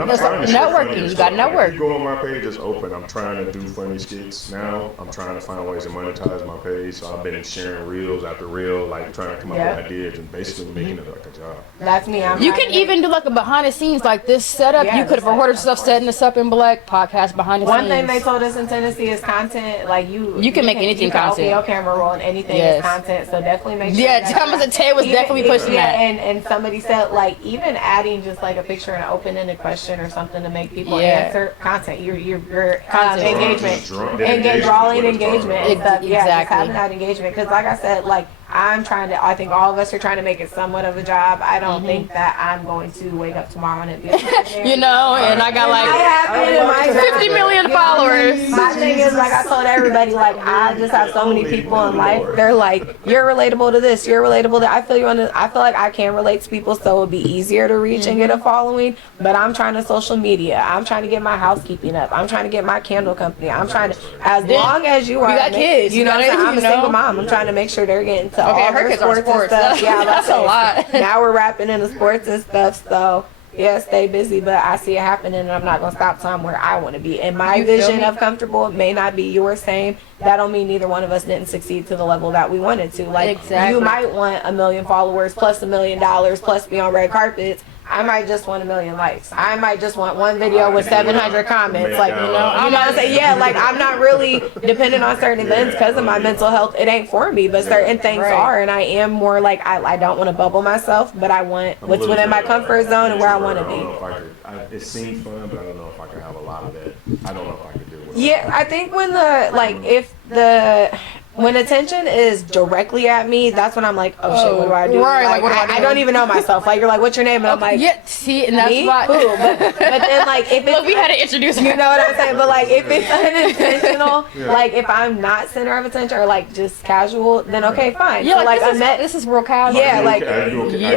networking. You got to network. If you go on my page, it's open. I'm trying to do funny skits now. I'm trying to find ways to monetize my page. So I've been sharing reels after reel, like trying to come up with ideas and basically making it like a job. That's me. You can even do like a behind the scenes, like this setup. You could have recorded stuff, setting this up in black podcast behind the scenes. One thing they told us in Tennessee is content. Like you can make anything content. Your camera roll and anything is content. So definitely make sure. Yeah, Thomas and Tay was definitely pushing that. And somebody said like even adding just like a picture and an open-ended question or something to make people answer content. Your engagement, drawing engagement and stuff. Yeah, just having that engagement. Because like I said, like. I think all of us are trying to make it somewhat of a job. I don't think that I'm going to wake up tomorrow and it be and I got like 50 million followers. My thing is, like I told everybody, like I just have so many people in life. They're like, you're relatable to this, you're relatable to I feel you on this. I feel like I can relate to people, so it would be easier to reach and get a following. But I'm trying to social media. I'm trying to get my housekeeping up. I'm trying to get my candle company. I'm trying to, as long as you are, you got kids, you know, I'm a single mom. I'm trying to make sure they're getting to all her kids are sports and stuff. Yeah, that's a lot. Now we're wrapping into sports and stuff, so yeah, stay busy, but I see it happening and I'm not going to stop till I'm where I want to be. And my vision of comfortable may not be yours same. That don't mean neither one of us didn't succeed to the level that we wanted to. Like, you might want 1 million followers plus $1 million plus be on red carpets. I might just want 1 million likes. I might just want one video with 700 comments. Like, I'm not saying, like, I'm not really dependent on certain events because of my mental health. It ain't for me, but certain things are. And I am more like, I don't want to bubble myself, but I want what's within my comfort zone and where I want to be. It seems fun, but I don't know if I can have a lot of that. I don't know if I can do it. Yeah, I think when attention is directly at me, that's when I'm like, oh shit, what do I do? Right, like, what do I do? I don't even know myself. Like, you're like, what's your name? And I'm like, see, and that's me? why. Cool. But then, like, if it's, we had to introduce her. You know what I'm saying? But, like, if it's unintentional, like, if I'm not center of attention or, like, just casual, then okay, fine. Yeah, so, like, this is real casual. Yeah, like,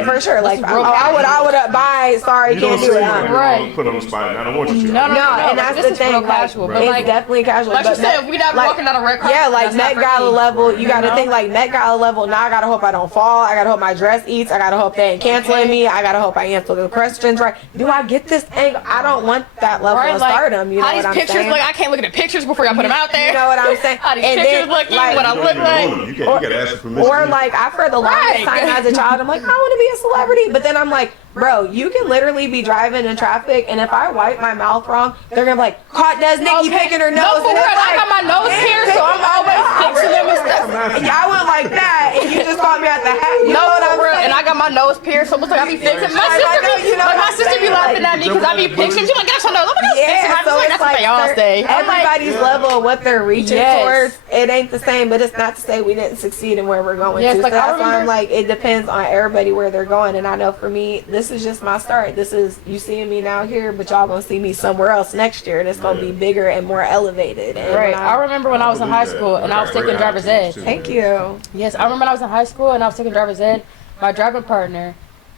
for sure. Like, I would bye, sorry, can't do it. Right. Put on the spot, and I don't want you to. No, and that's the thing. Casual, it's definitely casual. Like you said, we not walking down a red carpet. Yeah, like, Met Gala level, you got to think like Met Gala level. Now I gotta hope I don't fall. I gotta hope my dress eats. I gotta hope they ain't canceling me. I gotta hope I answer the questions right. Do I get this angle? I don't want that level of stardom. You know what I'm saying? Like I can't look at the pictures before y'all put them out there. You know what I'm saying? How these pictures look, what I look like. You gotta ask for permission. Or like I've heard the longest time as a child, I'm like, I want to be a celebrity, but then I'm like, bro, you can literally be driving in traffic, and if I wipe my mouth wrong, they're gonna be like, Cort Nikki picking her nose. No, for real, I got my nose here, so I'm always fixing them and stuff. Yeah, I went like that, and you just called me out the hat. You know what I'm saying? And I got my nose pierced. So I be fixing. My sister be laughing at me because I be fixing. She's like, get your nose. Yeah, so it's like everybody's level of what they're reaching towards, it ain't the same, but it's not to say we didn't succeed in where we're going to. So that's why I'm like, it depends on everybody where they're going. And I know for me, this is just my start. This is, you seeing me now here, but y'all gonna see me somewhere else next year, and it's gonna be bigger and more elevated. And right. I remember when I was in high school and I was taking driver's ed. Thank you. Yes, I remember when I was in high school and I was taking driver's ed. My driving partner,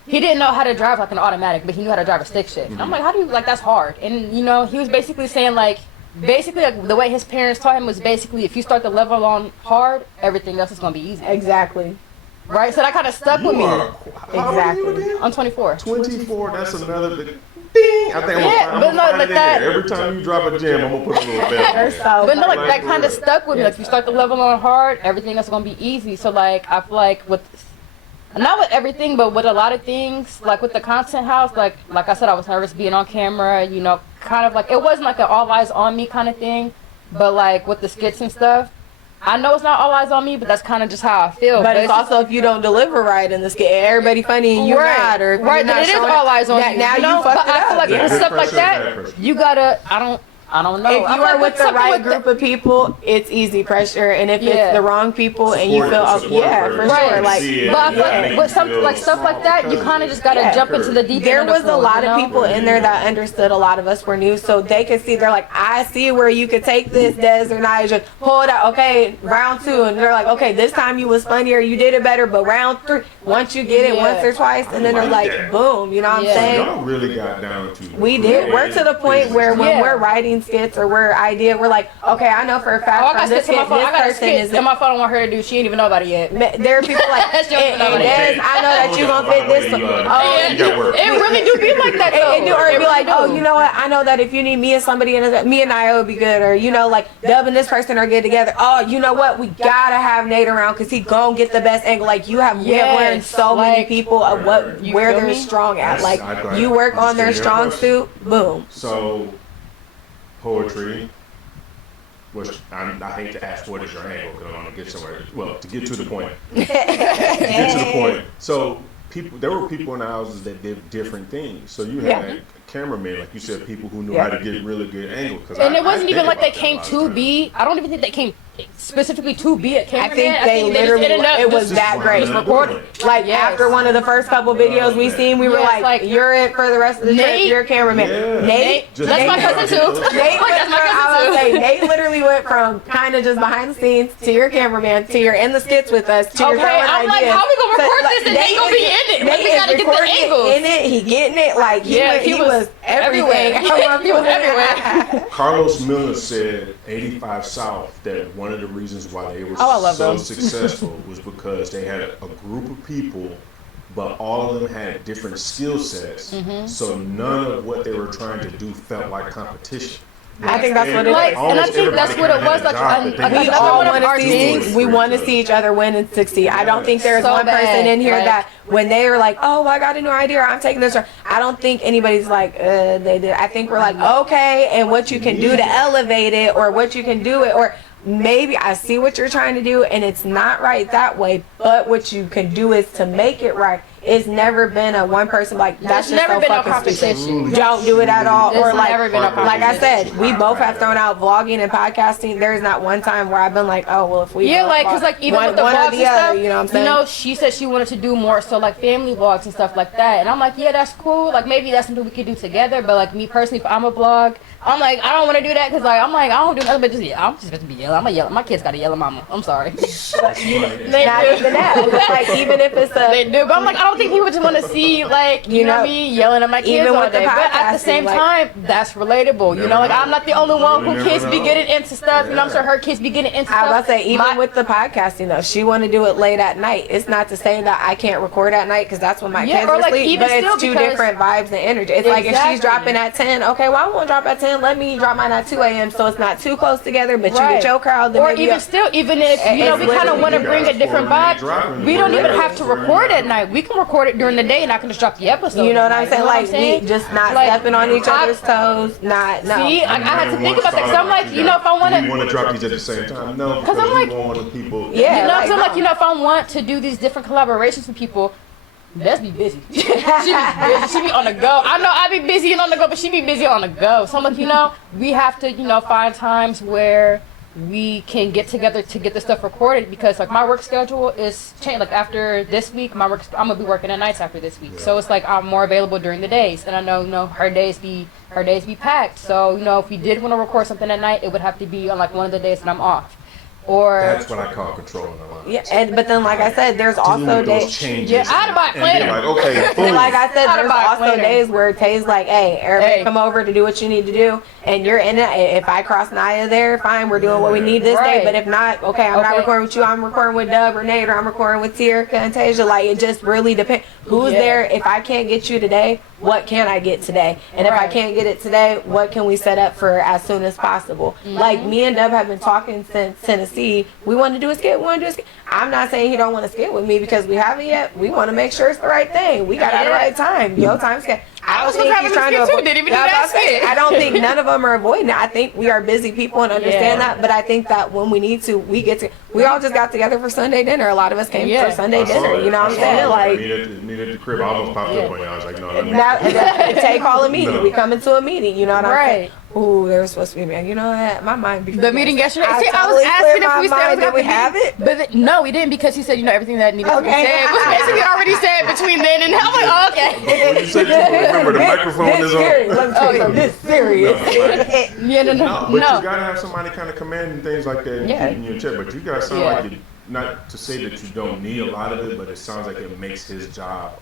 he didn't know how to drive like an automatic, but he knew how to drive a stick shift. And I'm like, how do you, like, that's hard. And, you know, he was basically saying, like, the way his parents taught him was basically, if you start the level on hard, everything else is going to be easy. Exactly. Right? So that kind of stuck with me. Exactly. I'm 24. 24, that's another big ding. I think I'm gonna find it in there. Every time you drop a gem, I'm gonna put a little bell. But no, like, that kind of stuck with me. Like, if you start the level on hard, everything else is going to be easy. So, like, I feel like not with everything, but with a lot of things, like with the content house, like I said, I was nervous being on camera, you know, kind of like, it wasn't like an all eyes on me kind of thing, but like with the skits and stuff, I know it's not all eyes on me, but that's kind of just how I feel. But it's also if you don't deliver right in the skit, everybody funny and you're not, or if right, you're not it is all eyes on you. Now you know, you fucked but I feel like with stuff like that, you gotta, I don't know. If you are with the right group of people, it's easy pressure, and if it's the wrong people and you feel, for sure. Like, but I feel like with some like stuff like that, you kind of just gotta jump into the deep end. There was a lot of people in there that understood. A lot of us were new, so they could see. They're like, I see where you could take this, Dez or Niya. Hold out, okay, round 2, and they're like, okay, this time you was funnier, you did it better, but round 3, once you get it once or twice, and then they're like, boom, you know what I'm saying? Y'all really got down to. We did. We're to the point where when we're writing skits or we're we're like, okay, I know for a fact from this skit, this person is in my phone. I want her to do. She ain't even know about it yet. There are people like, and Dez, I know that you gonna fit this. It really do be like that though. It do, or be like, oh, you know what? I know that if you need me and somebody, me and Niya would be good, or you know, like Dub and this person are good together. Oh, you know what? We gotta have Nate around because he gonna get the best angle. Like we have learned so many people of where they're strong at. Like you work on their strong suit, boom. So poetry, which I hate to ask what is your angle because I want to get somewhere. Well, to get to the point. So there were people in the houses that did different things. So you had cameramen, like you said, people who knew how to get really good angle. And it wasn't even like they came to be. I don't even think they came specifically to be a cameraman. I think they literally, it was that great. Like after one of the first couple videos we seen, we were like, you're it for the rest of the trip. You're a cameraman. Nate, that's my cousin too. Nate literally went from kind of just behind the scenes to your cameraman to your in the skits with us to your throwing ideas. I'm like, how we gonna record this and Nate gonna be in it? Like, we gotta get the angles. In it, he getting it. Like he was everywhere. He was everywhere. Carlos Miller said 85 South that one of the reasons why they were so successful was because they had a group of people, but all of them had different skill sets. So none of what they were trying to do felt like competition. I think that's what it is. And I think that's what it was. Like, we all want to see. We want to see each other win and succeed. I don't think there's one person in here that when they are like, "Oh, I got a new idea. Or I'm taking this." I don't think anybody's like, "They did." I think we're like, "Okay," and what you can do to elevate it, or what you can do it, or maybe I see what you're trying to do, and it's not right that way. But what you can do is to make it right. It's never been a one person like that's just so fucking stupid. Don't do it at all. Or like I said, we both have thrown out vlogging and podcasting. There's not one time where I've been like, oh well, if we because like even with the vlogs and stuff, you know what I'm saying? You know, she said she wanted to do more so like family vlogs and stuff like that, and I'm like, yeah, that's cool. Like maybe that's something we could do together. But like me personally, if I'm a vlog, I'm like, I don't want to do that because like I'm like I don't do nothing but I'm just supposed to be yelling. I'm a yell. My kids got to yell at mama. I'm sorry. Not even that. Like even if it's they do, but I'm like I don't think people just want to see like you know me yelling at my kids even all with day. The but at the same time, that's relatable. You know, like I'm not the only one who kids be getting into stuff. You know, I'm sure her kids be getting into stuff. I was about to say even with the podcasting though, she want to do it late at night. It's not to say that I can't record at night because that's when my kids are asleep. But it's two different vibes and energy. It's like if she's dropping at 10, okay, well I won't drop at 10. Let me drop mine at 2 a.m. so it's not too close together. But you get your crowd. Or even still, even if you know we kind of want to bring a different vibe, we don't even have to record at night. We can record it during the day, and I can just drop the episode. You know what I'm saying? Like we just not stepping on each other's toes. See, I had to think about that because I'm like, you know, if I want to. You want to drop these at the same time? No, because I'm like, people. Yeah, you know, so I'm like, you know, if I want to do these different collaborations with people. Des be busy. She be busy. She be on the go. I know I be busy and on the go, but she be busy on the go. So I'm like, we have to, find times where we can get together to get the stuff recorded, because like my work schedule is changed. Like after this week, I'm gonna be working at nights after this week. Yeah. So it's like I'm more available during the days, and I know, her days be packed. So if we did want to record something at night, it would have to be on like one of the days that I'm off. Or that's what I call controlling the lines. Yeah, but then like I said, there's also days. Yeah, I had to buy a planner. Like, okay, boom. Like I said, there's also days where Tay's like, hey, everybody come over to do what you need to do, and you're in it. If I cross Niya there, fine, we're doing what we need this day. But if not, okay, I'm not recording with you. I'm recording with Dub or Nate, or I'm recording with Tirka and Tasia. Like, it just really depends. Who's there? If I can't get you today, what can I get today? And if I can't get it today, what can we set up for as soon as possible? Like, me and Dub have been talking since Tennessee. We want to do a skit. I'm not saying he don't want to skit with me because we haven't yet. We want to make sure it's the right thing. We got it at the right time. Yo, time skit. I don't think he's trying to avoid. I don't think none of them are avoiding it. I think we are busy people and understand that. But I think that when we need to, we get to. We all just got together for Sunday dinner. A lot of us came for Sunday dinner. You know what I'm saying? Like, me at the crib. I almost popped up on you. I was like, no. Take call a meeting. We come into a meeting. You know what I'm saying? Ooh, there was supposed to be a meeting. You know what? My mind. The meeting yesterday. I was asking if we said did we have it, but no, we didn't, because he said everything that needed to be said was basically already said between then and now. I'm like, oh, okay. Remember the microphone is on. Let me tell you something. This serious. No. But you gotta have somebody kind of commanding things like that in your check. But you gotta sound like you. Not to say that you don't need a lot of it, but it sounds like it makes his job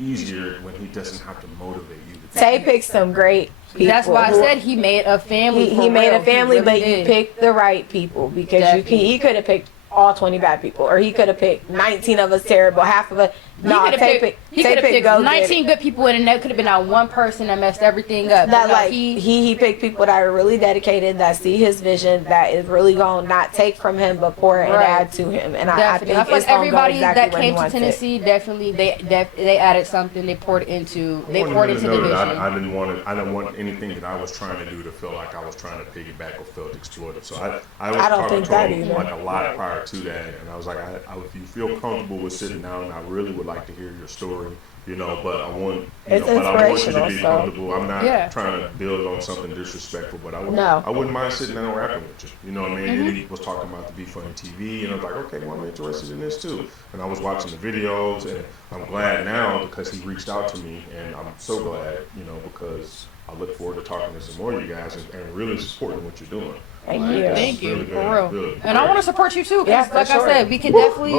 easier when he doesn't have to motivate you. Tay picked some great people. That's why I said he made a family. He made a family, but you picked the right people, because he could have picked all 20 bad people, or he could have picked 19 of us terrible, half of us. No, he could have picked 19 good people, and that could have been that one person that messed everything up. That like he picked people that are really dedicated, that see his vision, that is really going to not take from him but pour and add to him. And I think it's everybody that came to Tennessee definitely they added something. They poured into the vision. I didn't want anything that I was trying to do to feel like I was trying to piggyback or felt exploitive. So I was talking to him like a lot prior to that, and I was like, if you feel comfortable with sitting down, I really would like to hear your story, but I want, you to be comfortable. I'm not trying to build on something disrespectful, but I wouldn't mind sitting down and rapping with you. You know what I mean? And he was talking about the BeeFunny TV, and I was like, okay, well, I'm interested in this too. And I was watching the videos, and I'm glad now because he reached out to me, and I'm so glad, because I look forward to talking to some more of you guys and really supporting what you're doing. Thank you. Really for real. And I want to support you too, because I said, we can definitely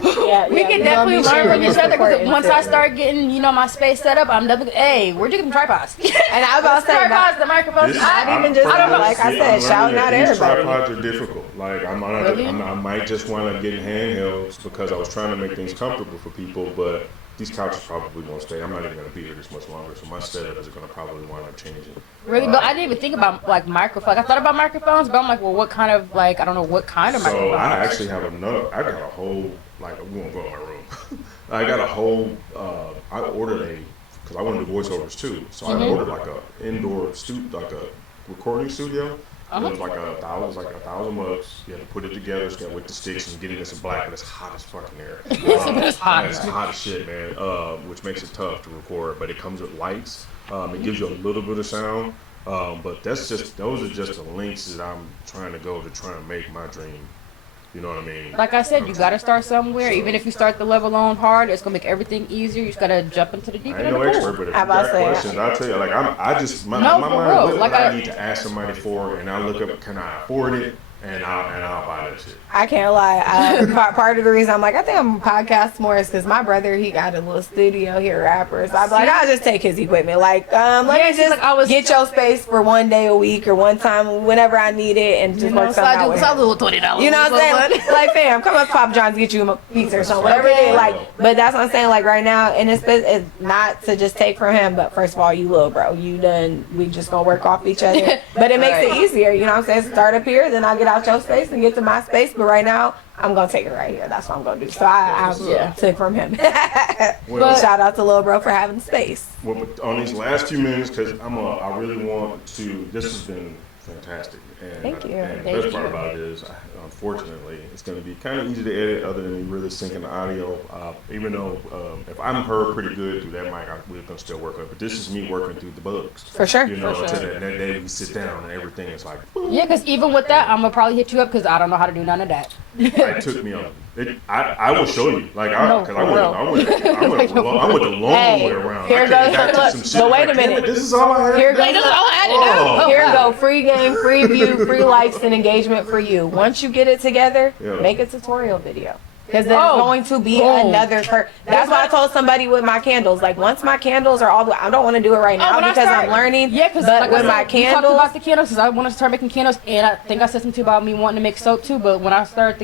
we can definitely learn from each other, because once I start getting, my space set up, I'm definitely, hey, where'd you get them tripods? And I was about to say, tripods, the microphones. Like I said, shouting out everybody. These tripods are difficult. Like, I might just want to get handhelds because I was trying to make things comfortable for people, but these couches probably won't stay. I'm not even going to be here this much longer, so my setup is going to probably wind up changing. Really? But I didn't even think about, microphones. I thought about microphones, but I'm like, well, what kind of, I don't know what kind of microphones. So I actually have I got a whole, we won't go in my room. I got a whole, I ordered because I want to do voiceovers too, so I ordered a indoor a recording studio. It was like $1,000. You had to put it together, get with the sticks and get it in black, but it's hot as fucking air. It's hot. It's hot as shit, man. Which makes it tough to record, but it comes with lights. It gives you a little bit of sound, but those are just the links that I'm trying to go to try and make my dream. You know what I mean? Like I said, you gotta start somewhere. So, even if you start the level on hard, it's gonna make everything easier. You just gotta jump into the deep end. I ain't no expert, but if you got questions, I'll tell you. Like my mind, what I need to ask somebody for, and I look up, can I afford it? And I'll buy that shit. I can't lie. Part of the reason I'm like, I think I'm gonna podcast more is because my brother, he got a little studio here, rappers. So I'm like, I'll just take his equipment. Let me just get your space for one day a week or one time whenever I need it, and just work something out with a little $20. You know what I'm saying? Like, fam, come up to Papa John's, get you a pizza or something, whatever it is. But that's what I'm saying. Like right now, and it's not to just take from him, but first of all, you little bro, we just gonna work off each other. But it makes it easier. You know what I'm saying? Start up here, then I'll get out your space and get to my space, but right now I'm gonna take it right here. That's what I'm gonna do. So I took from him. But shout out to Lil Bro for having space. Well, on these last few minutes, because I really want to. This has been fantastic. And, Thank you. And the Thank best part you. about it is, unfortunately, it's going to be kind of easy to edit other than me really syncing the audio. Even though if I'm heard pretty good through that mic, we're going to still work on it. But this is me working through the bugs. For sure. You know, For until sure. that day we sit down and everything is like, Yeah, because even with that, I'm gonna probably hit you up because I don't know how to do none of that. it took me on. I will show you. Like, No, because for real. I went the long Hey, way around. here I came goes- back to look, some shit but wait like, a minute. "Damn it, this is all I have. Here to goes- do." This is all I had to do. Oh. Here go, free game, free view, free likes and engagement for you. Once you get it together, Yeah. make a tutorial video. Because there's Oh, going to be boom. another That's why I told somebody with my candles. Like, once my candles are all, I don't want to do it right now when I because start- I'm learning. Yeah, because but like with I said, my we talked candles, about the candles because I want to start making candles, and I think I said something about me wanting to make soap too. But when I start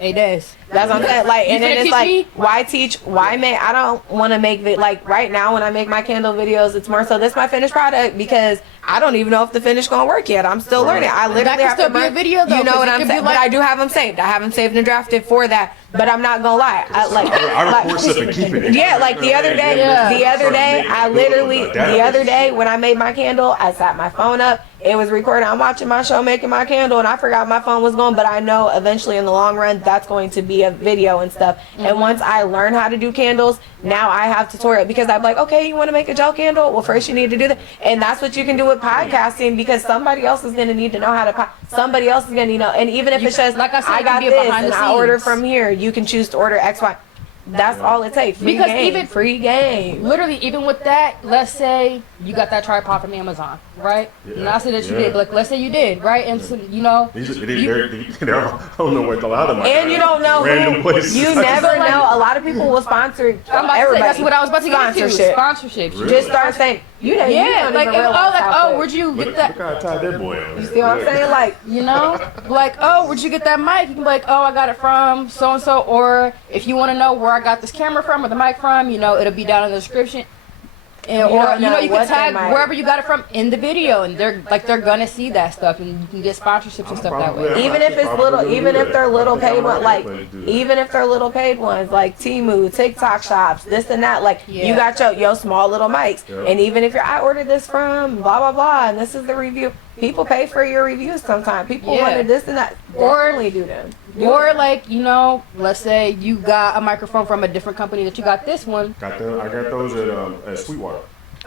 hey, Des. that's what I'm saying. Like, You and then finna it's teach like, me? why teach? Why make? I don't want to make it like right now when I make my candle videos. It's more so this my finished product because I don't even know if the finish gonna work yet. I'm still learning. I literally That can have still to be a learn- video, though, You know 'cause what it I'm could be saying? But like- I do have them saved. I have them saved and drafted for that. But I'm not gonna lie. I record stuff and keep it. Yeah, like the other day, Yeah. the other day, I literally, the other day when I made my candle, I sat my phone up, it was recording, I'm watching my show, making my candle, and I forgot my phone was going, but I know eventually in the long run, that's going to be a video and stuff. And once I learn how to do candles, now I have tutorial, because I'm like, okay, you want to make a gel candle? Well, first you need to do that. And that's what you can do with podcasting, because somebody else is going to need to know how to, somebody else is going to know, and even if it's just, like I said, I it got can be this, behind and the I order scenes. from here, you can choose to order X, Y. That's all it takes. Free Because game. even- free game. Literally, even with that, let's say you got that tripod from Amazon, right? Yeah. Not say that you Yeah. did, but like, let's say you did, right? And so, you know, They're, I don't know what a lot of them are. And you don't know random who, places. you never know. A lot of people will sponsor I'm about to say, everybody. that's what I was about to get into. Sponsorship. Sponsorship. Really? Just start saying, you know, you Yeah, don't like, even oh, realize like, how oh, quick. where'd you Look, get that? look how I tied that boy on. You see what I'm saying? Like, You know, like, oh, where'd you get that mic? You can be like, oh, I got it from so and so. Or if you want to know where I got this camera from or the mic from, you know, it'll be down in the description. And, You or don't you know, know you what can tag they might- wherever you got it from in the video, and they're gonna see that stuff, and you can get sponsorships and stuff that way. Probably- even if it's little, even if they're little paid ones, like, even even if they're little paid ones, like Temu, TikTok shops, this and that, like, Yeah. you got your small little mics. Yeah. And even if I ordered this from blah, blah, blah, and this is the review, people pay for your reviews sometimes. People Yeah. wanted this and that. Or- Definitely do them. Or like, you know, let's say you got a microphone from a different company that you got this one. I got those at Sweetwater.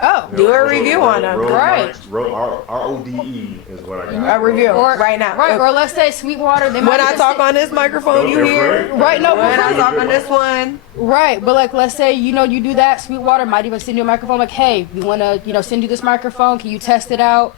Oh, Do a review on them. Right. RODE is what I got. A review or right now. Right, or let's say Sweetwater. They might When I even talk say- on this microphone, you hear? Right, no, When I but talk on this one, right, but like, let's say, you know, you do that, Sweetwater might even send you a microphone, like, hey, we want to, you know, send you this microphone, can you test it out,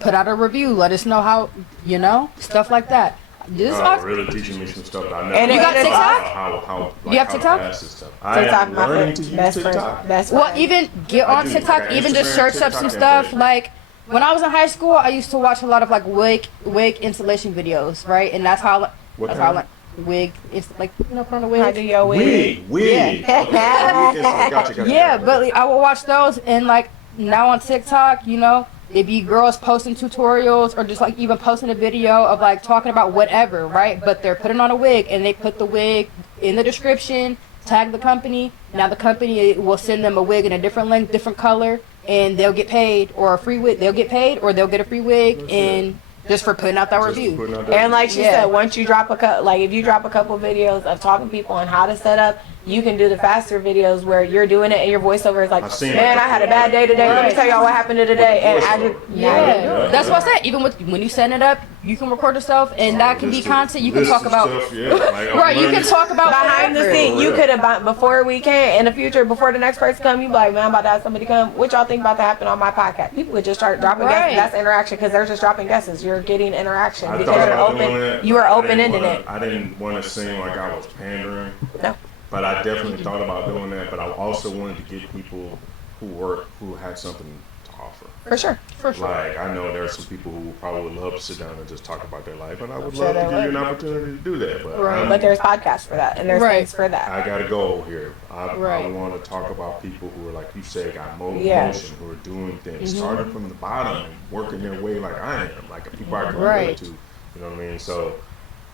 put out a review, let us know how, you know, stuff like that. This Really teaching me some stuff that I never And You got thought TikTok? about how You have how to TikTok? pass this stuff. I TikTok, am my learning to friend, use best TikTok. friend, best well, friend. even get I on do. TikTok, I got even just Instagram, search up TikTok, some and stuff, Facebook. like, when I was in high school, I used to watch a lot of, like, wig installation videos, right, and that's how, What that's how, kind? like, wig, it's like, you know, put on a How do wig. your wig? Wig. Yeah. Okay. Gotcha. Yeah, but like, I will watch those, and like now on TikTok, you know, it'd be girls posting tutorials or just like even posting a video of like talking about whatever, right? But they're putting on a wig and they put the wig in the description, tag the company. Now the company will send them a wig in a different length, different color, and they'll get paid, or a free wig. They'll get paid, or they'll get a free wig, That's and just for putting out that Just review. putting out that And like she Yeah. said, once you drop like if you drop a couple videos of talking to people on how to set up, you can do the faster videos where you're doing it and your voiceover is like, I've seen man, it. I had a bad day today. Let me tell y'all what happened today. And I just, Yeah, that's what I said. Even with when you set it up, you can record yourself, and that can be content you can talk about. Right, you can talk about behind the whatever. scene, you could have before we came in the future, before the next person come, you be like, man, I'm about to have somebody come. What y'all think about to happen on my podcast? People would just start dropping Right. guesses. That's interaction because they're just dropping guesses. You're getting interaction I because thought you're about open. doing that. You are I open didn't ended wanna- it. I didn't want to seem like I was pandering. No. But I definitely thought about doing that. But I also wanted to get people who had something to offer. For sure. For sure. Like, I know there are some people who probably would love to sit down and just talk about their life, and I would Sure love they to give you an would. opportunity to do that. But Right. But there's podcasts for that, and there's Right. things for that. I got a goal here. I Right. want to talk about people who are, like you said, got motion, Yes. who are doing things, Mm-hmm. starting from the bottom and working their way like I am, like people I can Right. relate to. You know what I mean? So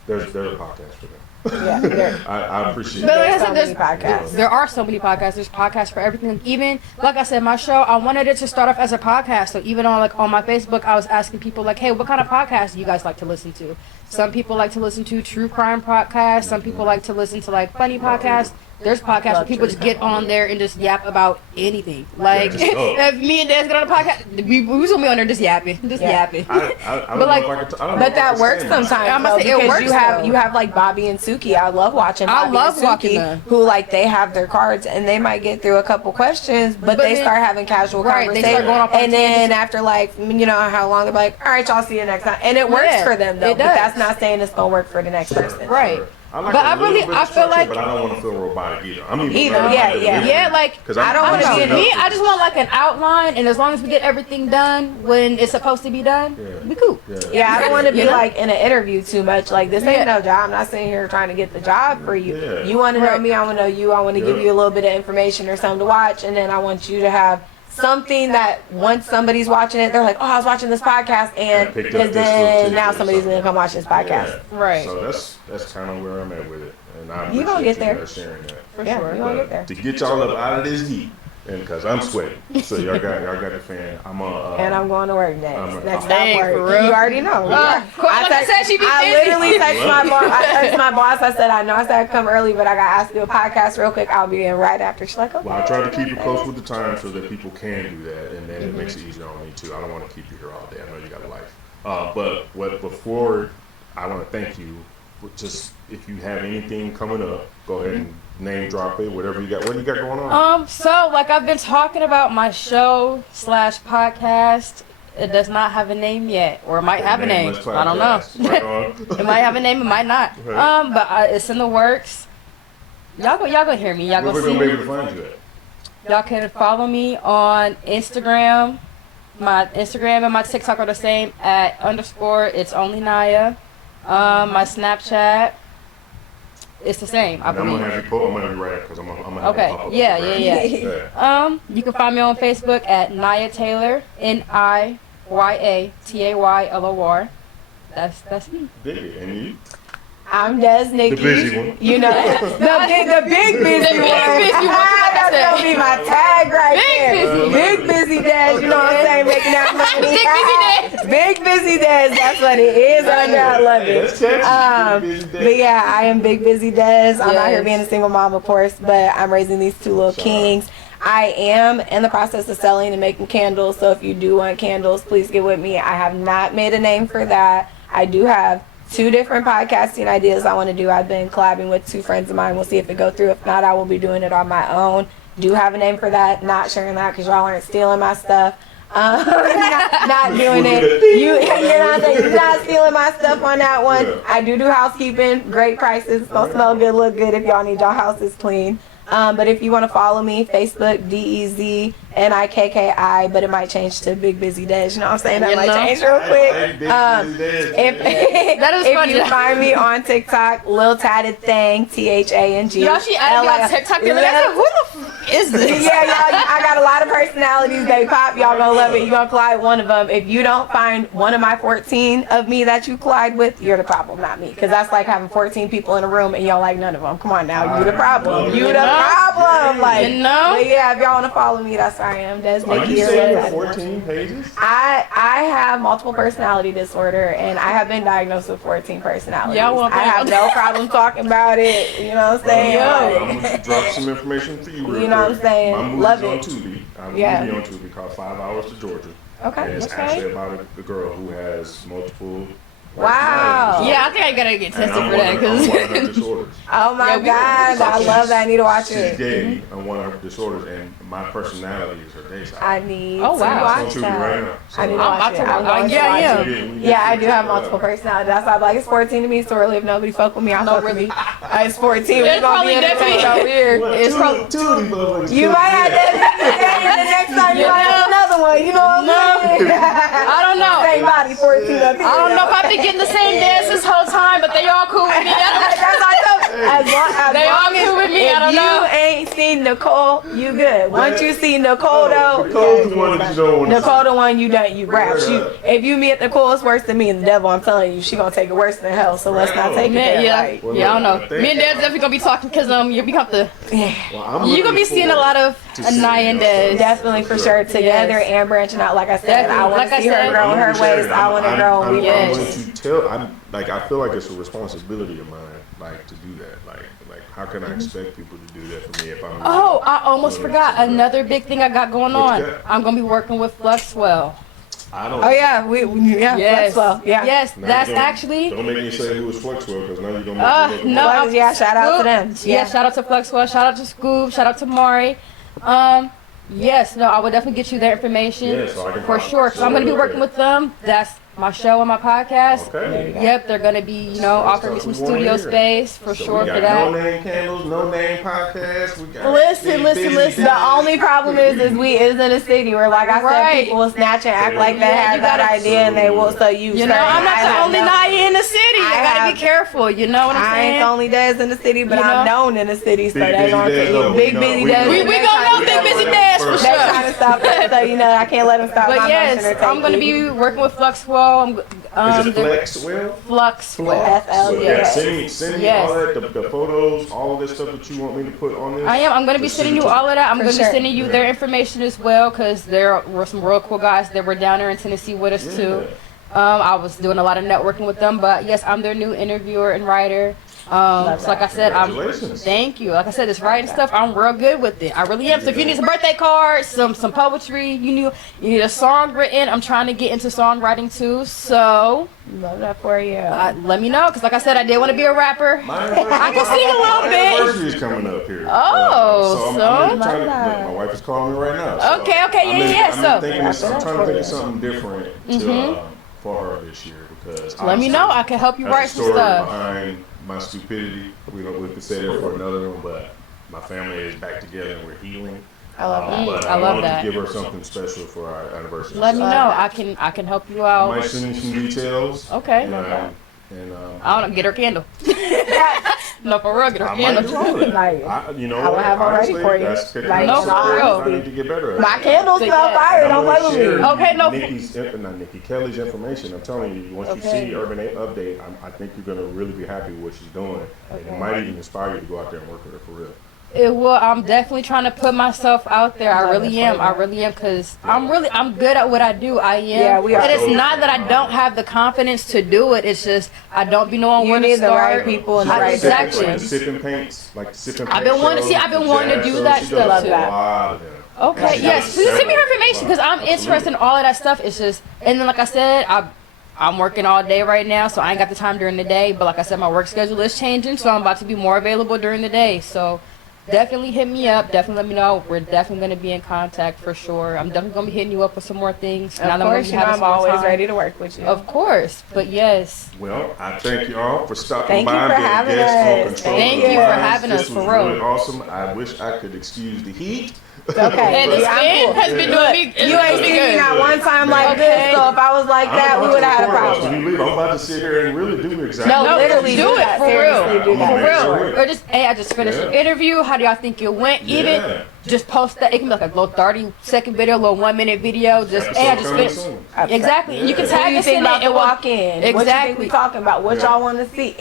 there's a podcast for that. Yeah, I appreciate But like I that. said, so there's many podcasts. there are so many podcasts. There's podcasts for everything. Even like I said, my show, I wanted it to start off as a podcast. So even on my Facebook, I was asking people like, hey, what kind of podcasts do you guys like to listen to? Some people like to listen to true crime podcasts. Some people like to listen to like funny podcasts. There's podcasts where people just get on there and just yap about anything. Like just go. if me and Dez get on a podcast, we was gonna be on there just yapping, yapping. I don't But, like, know if I can I don't know But if I that can works stand myself. sometimes I'm gonna though, say it because works, though. you have like Bobby and Suki. I love watching I Bobby love and watching Suki, them. who like they have their cards and they might get through a couple questions, but they then- start having casual Right, they start conversation. going off on And then tangents. after like you know how long they're like, all right, y'all see you next time, and it works Yeah, for them though. it But does. that's not saying it's gonna work for the next person. Right. I like But a I little really- bit of I feel structure, like- but I don't want to feel robotic either. I mean, Either, yeah. Yeah, like I don't wanna be in me. I just want like an outline, and as long as we get everything done when it's supposed to be done, Yeah. we cool. Yeah, I don't want to be You know? like in an interview too much. Like this ain't Yeah. no job. I'm not sitting here trying to get the job for you. Yeah. You want to know Right. me, I want to know you. I want to give Yeah. you a little bit of information or something to watch, and then I want you to have something that once somebody's watching it, they're like, oh, I was watching this podcast, and I picked up because this little then tidbit now or somebody's something. gonna come watch this podcast. Yeah. Right. So that's kind of where I'm at with it, and I You appreciate gonna get there. guys sharing that. For Yeah, sure. you gonna But get there. to get y'all up out of this heat, and because I'm sweating, so y'all got the fan. I'm And I'm going to work next. Next Dang, stop for work. real? You already know. Like I said, she be I busy. literally text my boss. I text my boss. I said, I know I said I'd come early, but I got asked to do a podcast real quick. I'll be in right after. She's like, okay. Well, I try to keep it close with the time so that people can do that, and then it makes it easier on me too. I don't want to keep you here all day. I know you got a life. But before I want to thank you. Just if you have anything coming up, go ahead and name drop it. Whatever you got. What do you got going on? So like I've been talking about my show / podcast. It does not have a name yet, or it might have a name. Nameless I don't know. podcast. Right on. It might have a name, it might not. Right. But it's in the works. Y'all go hear me. Y'all Where go we gonna be see able me. to find you at? Y'all can follow me on Instagram. My Instagram and my TikTok are the same at _ it's only Niya. My Snapchat, it's the same, I And I'm gonna believe. have you I'm gonna have you right because I'm gonna have Okay. it pop up. Yeah, right? yeah, yeah. You can find me on Facebook at Niya Taylor, NIYATAYLOR. That's me. Dig it. And you? I'm Des Nikki. The busy one. You know, the big busy The big one. busy one, like I That's said. gonna be my tag right Big there. busy. Big busy Des. You know what I'm saying? Making that money. Big busy Des. Big busy Des. That's what it is. I love it. That's catchy. Big busy Des. But yeah, I am Big Busy Des. I'm out here Yes. being a single mom, of course, but I'm raising these two little Shout kings. I am in the process of selling and making candles, so if you do want candles, please get with me. I have not made a name for that. I do have 2 different podcasting ideas I want to do. I've been collabing with 2 friends of mine. We'll see if it goes through. If not, I will be doing it on my own. Do have a name for that. Not sharing that because y'all aren't stealing my stuff. Not doing it. You know what I'm saying? You're not stealing my stuff on that one. Yeah. I do housekeeping. Great prices. Don't smell good, look good if y'all need y'all houses clean. But if you want to follow me, Facebook, DezandNiya, but it might change to Big Busy Des. You know what I'm saying? That You might know? change real quick. Hey, Big busy Des. If, That is if funny. you find me on TikTok, Lil Tatted Thing, THANG. Y'all, she added me on TikTok the other day. I said, who the f is this? Yeah, y'all, I got a lot of personalities. They pop. Y'all gonna love it. You gonna collide one of them. If you don't find one of my 14 of me that you collide with, you're the problem, not me. Because that's like having 14 people in a room and y'all like none of them. Come on now, you the problem. You the problem. Like, You know? But yeah, if y'all wanna follow me, that's where I am. Des Are Nikki. you or saying whatever. 14 pages? I have multiple personality disorder, and I have been diagnosed with 14 personalities. Y'all want I have no problem talking about it. You know what I'm saying? I'm gonna drop some information for you real You know what I'm quick. saying? My movie's Love on it. Tubi. I'm Yeah. movie on Tubi called 5 Hours to Georgia. Okay. And it's Okay. actually about a girl who has multiple Wow. personalities. Yeah, I think I gotta get And tested I'm for that one of her because disorders. Oh my Yeah, we- God, I love that. I need to watch She's it. gay on one of her disorders, and my personality is her gay side. I need Oh, to wow. watch It's on Tubi that. right now. I need to So- I'm watch about it. to I'm watch going it. to Yeah, watch yeah. it. when you Yeah, get I to do have it, multiple personalities. That's why I'm like, it's 14 to me, so really if nobody fuck with me, I'll No, fuck with really. me. It's 14. It's We're gonna probably be in it definitely- so weird. Well, It's probably- two of these motherfuckers You killed might me. have that and the next time you might have another one. You know what I'm saying? I don't know. Same body, 14 up here. I don't know if I've been getting the same dance this whole time, but they all cool with me. That's what I told you. As long They all as cool with me. I don't know. you ain't seen Nicole, you good. Once you see Nicole though, Nicole's the one that you don't want to Nicole the one you don't, you rap. If you meet Nicole, it's worse than me and the devil. I'm telling you, she gonna take it worse than hell. So let's not take it there. Yeah, Like, yeah, I don't know. Me and Dad definitely gonna be talking because you become the. You're gonna be seeing a lot of Niya and Dez. definitely for sure together and branching out. Like I said, I want to see her grow in her ways. I want to grow. I'm going to tell. I feel like it's a responsibility of mine, like to do that. Like how can I expect people to do that for me if I'm? Oh, I almost forgot another big thing I got going on. that? I'm gonna be working with Fluxwell. I don't. Oh yeah, Yes, Fluxwell. Yeah. yes, Now that's don't- actually. Don't make me say who was Fluxwell because now you're gonna make me look no, Yeah, shout out to them. Yeah, shout out to Fluxwell, shout out to Scoop, shout out to Mari. Yes, no, I will definitely get you their information Yeah, so I can for follow. sure. So I'm gonna be working with them. That's my show and my podcast. Okay. Yep, they're gonna be, offering me some stuff we wanna studio hear. space for So sure we got for that. No name candles, no name podcast. We got Listen. busy. The only problem is we is in a city where, like I said, Right. people will snatch and act like they have you that gotta- idea and they will. So you I'm not the only Niya in the city. I gotta be careful. You know what I'm I ain't saying? the only Dez in the city, but You I'm know? known in the city, so Big they busy gonna Dez, take though. big We busy know- Dez. We gonna know Big Busy Dez for They sure. trying to stop it, so I can't let them stop my But yes, motion or I'm gonna take it. be working with Fluxwell. Is it Flexwell? Fluxwell. FL, So, yeah. send me Yes. all that, the photos, all of this stuff that you want me to put on this. I am. I'm gonna be Just sending you send it to all of that. I'm For gonna be sure. sending you their information as well, because there were some real cool guys that were down there in Tennessee with us too. I was doing a lot of networking with them, but yes, I'm their new interviewer and writer. So like I said, Congratulations. thank you. Like I said, this writing stuff, I'm real good with it. I really am. So if you need some birthday cards, some poetry, you need a song written. I'm trying to get into songwriting too. So Love that for you. let me know, because like I said, I did want to be a rapper. I can sing a little My bit. anniversary is coming up here. Oh, so I'm trying to, my wife is calling me right now. So Okay, I'm so trying to think of something different to, for her this year because let me know. I can help you that's write the some story stuff. behind my stupidity. We could say that for another one, but my family is back together and we're healing. I love that. But I I love wanted that. to give her something special for our anniversary. Let me know. I can help you I out. might send you some details. Okay. And, I don't know, get her candle. No, for real, get her I might do candle. all of Like, that. You know, I will have one ready honestly, for you. that's Like, no, for real. I need to get better at. my candles So, smell yeah. fire. And I'm Don't play gonna with share me. Okay, no. not Nikki, Kelly's information. I'm telling you, once you see Urban Update, I think you're gonna really be happy with what she's doing, and it might even inspire you to go out there and work with her for real. It will. I'm definitely trying to put myself out there. I really am. Because I'm good at what I do. I am. Yeah, we are. And it's not that I don't have the confidence to do it. It's just I don't be knowing You where to need the start. right people and the I- right exactly. Like the sipping paints, like the sipping. I've been wanting to see. I've been wanting to do that stuff too. Okay, yes. So send me her information because I'm interested in all of that stuff. It's just, and then like I said, I'm working all day right now, so I ain't got the time during the day. But like I said, my work schedule is changing, so I'm about to be more available during the day. So definitely hit me up. Definitely let me know. We're definitely going to be in contact for sure. I'm definitely going to be hitting you up with some more things. Of course, I'm always ready to work with you. Of course, but yes. Well, I thank you all for stopping Thank by you and for being having guests on us. Control Thank of the you for Lines. having us, This for was real. really awesome. I wish I could excuse the heat. Okay. And the spin has been doing me. You ain't seen me not one time like this, so if I was like that, we would have had a problem. I'm about to sit here and really do exactly. No, No, literally do it that. for Seriously, real. do that. For Yeah. real. Or just, hey, I just finished an interview. How do y'all think it went? Even Yeah. just post that. It can be like a little 30-second video, a little 1-minute video. Just, hey, I just Coming finished. soon. Exactly. And you can What do tag you us think in about it. the walk-in? What you think Exactly. we talking about? What y'all want to see?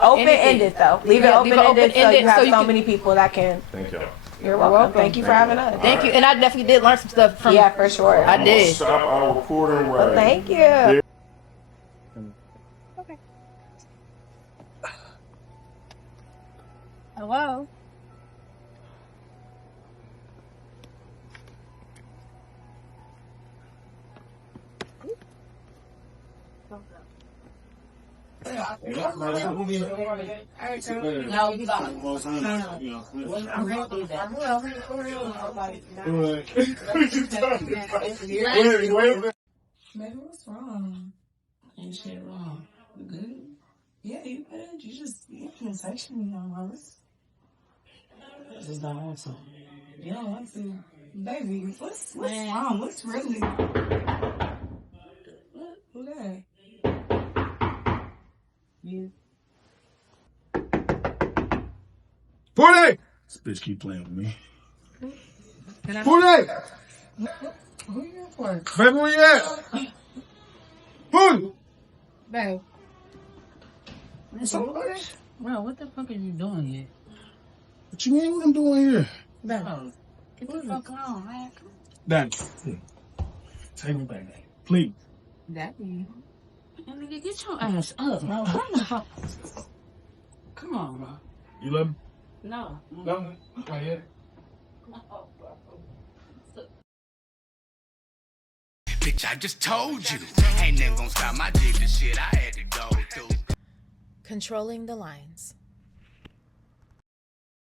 Open-ended though. Leave it Yeah, leave it open-ended so open-ended you have so you so can- many people that can. Thank y'all. You're welcome. Thank you for having us. Thank you. And I definitely did learn some stuff from. Yeah, for sure. I did. Stop our recording right. Well, thank you. Hello? No, you got it. I'm real through that. Baby, what's wrong? Ain't shit wrong. You good? Yeah, you good. You can touch me on my wrist. I just don't want to. You don't want to. Baby, what's wrong? What's really? What? Who that? You. 40! This bitch keep playing with me. Can I? Who that? Who you here for? Baby, where you at? Who? Babe. What's up, buddy? Bro, what the fuck are you doing here? What you mean? What I'm doing here? Bro, get the fuck on, man. Daddy, take me back, Daddy. Please. Daddy. Nigga, get your ass up, bro. What the fuck? Come on, bro. You love me? No. No? Not yet. Bitch, I just told you. Ain't nothing gonna stop my dick, the shit I had to go through. Controlling the lines.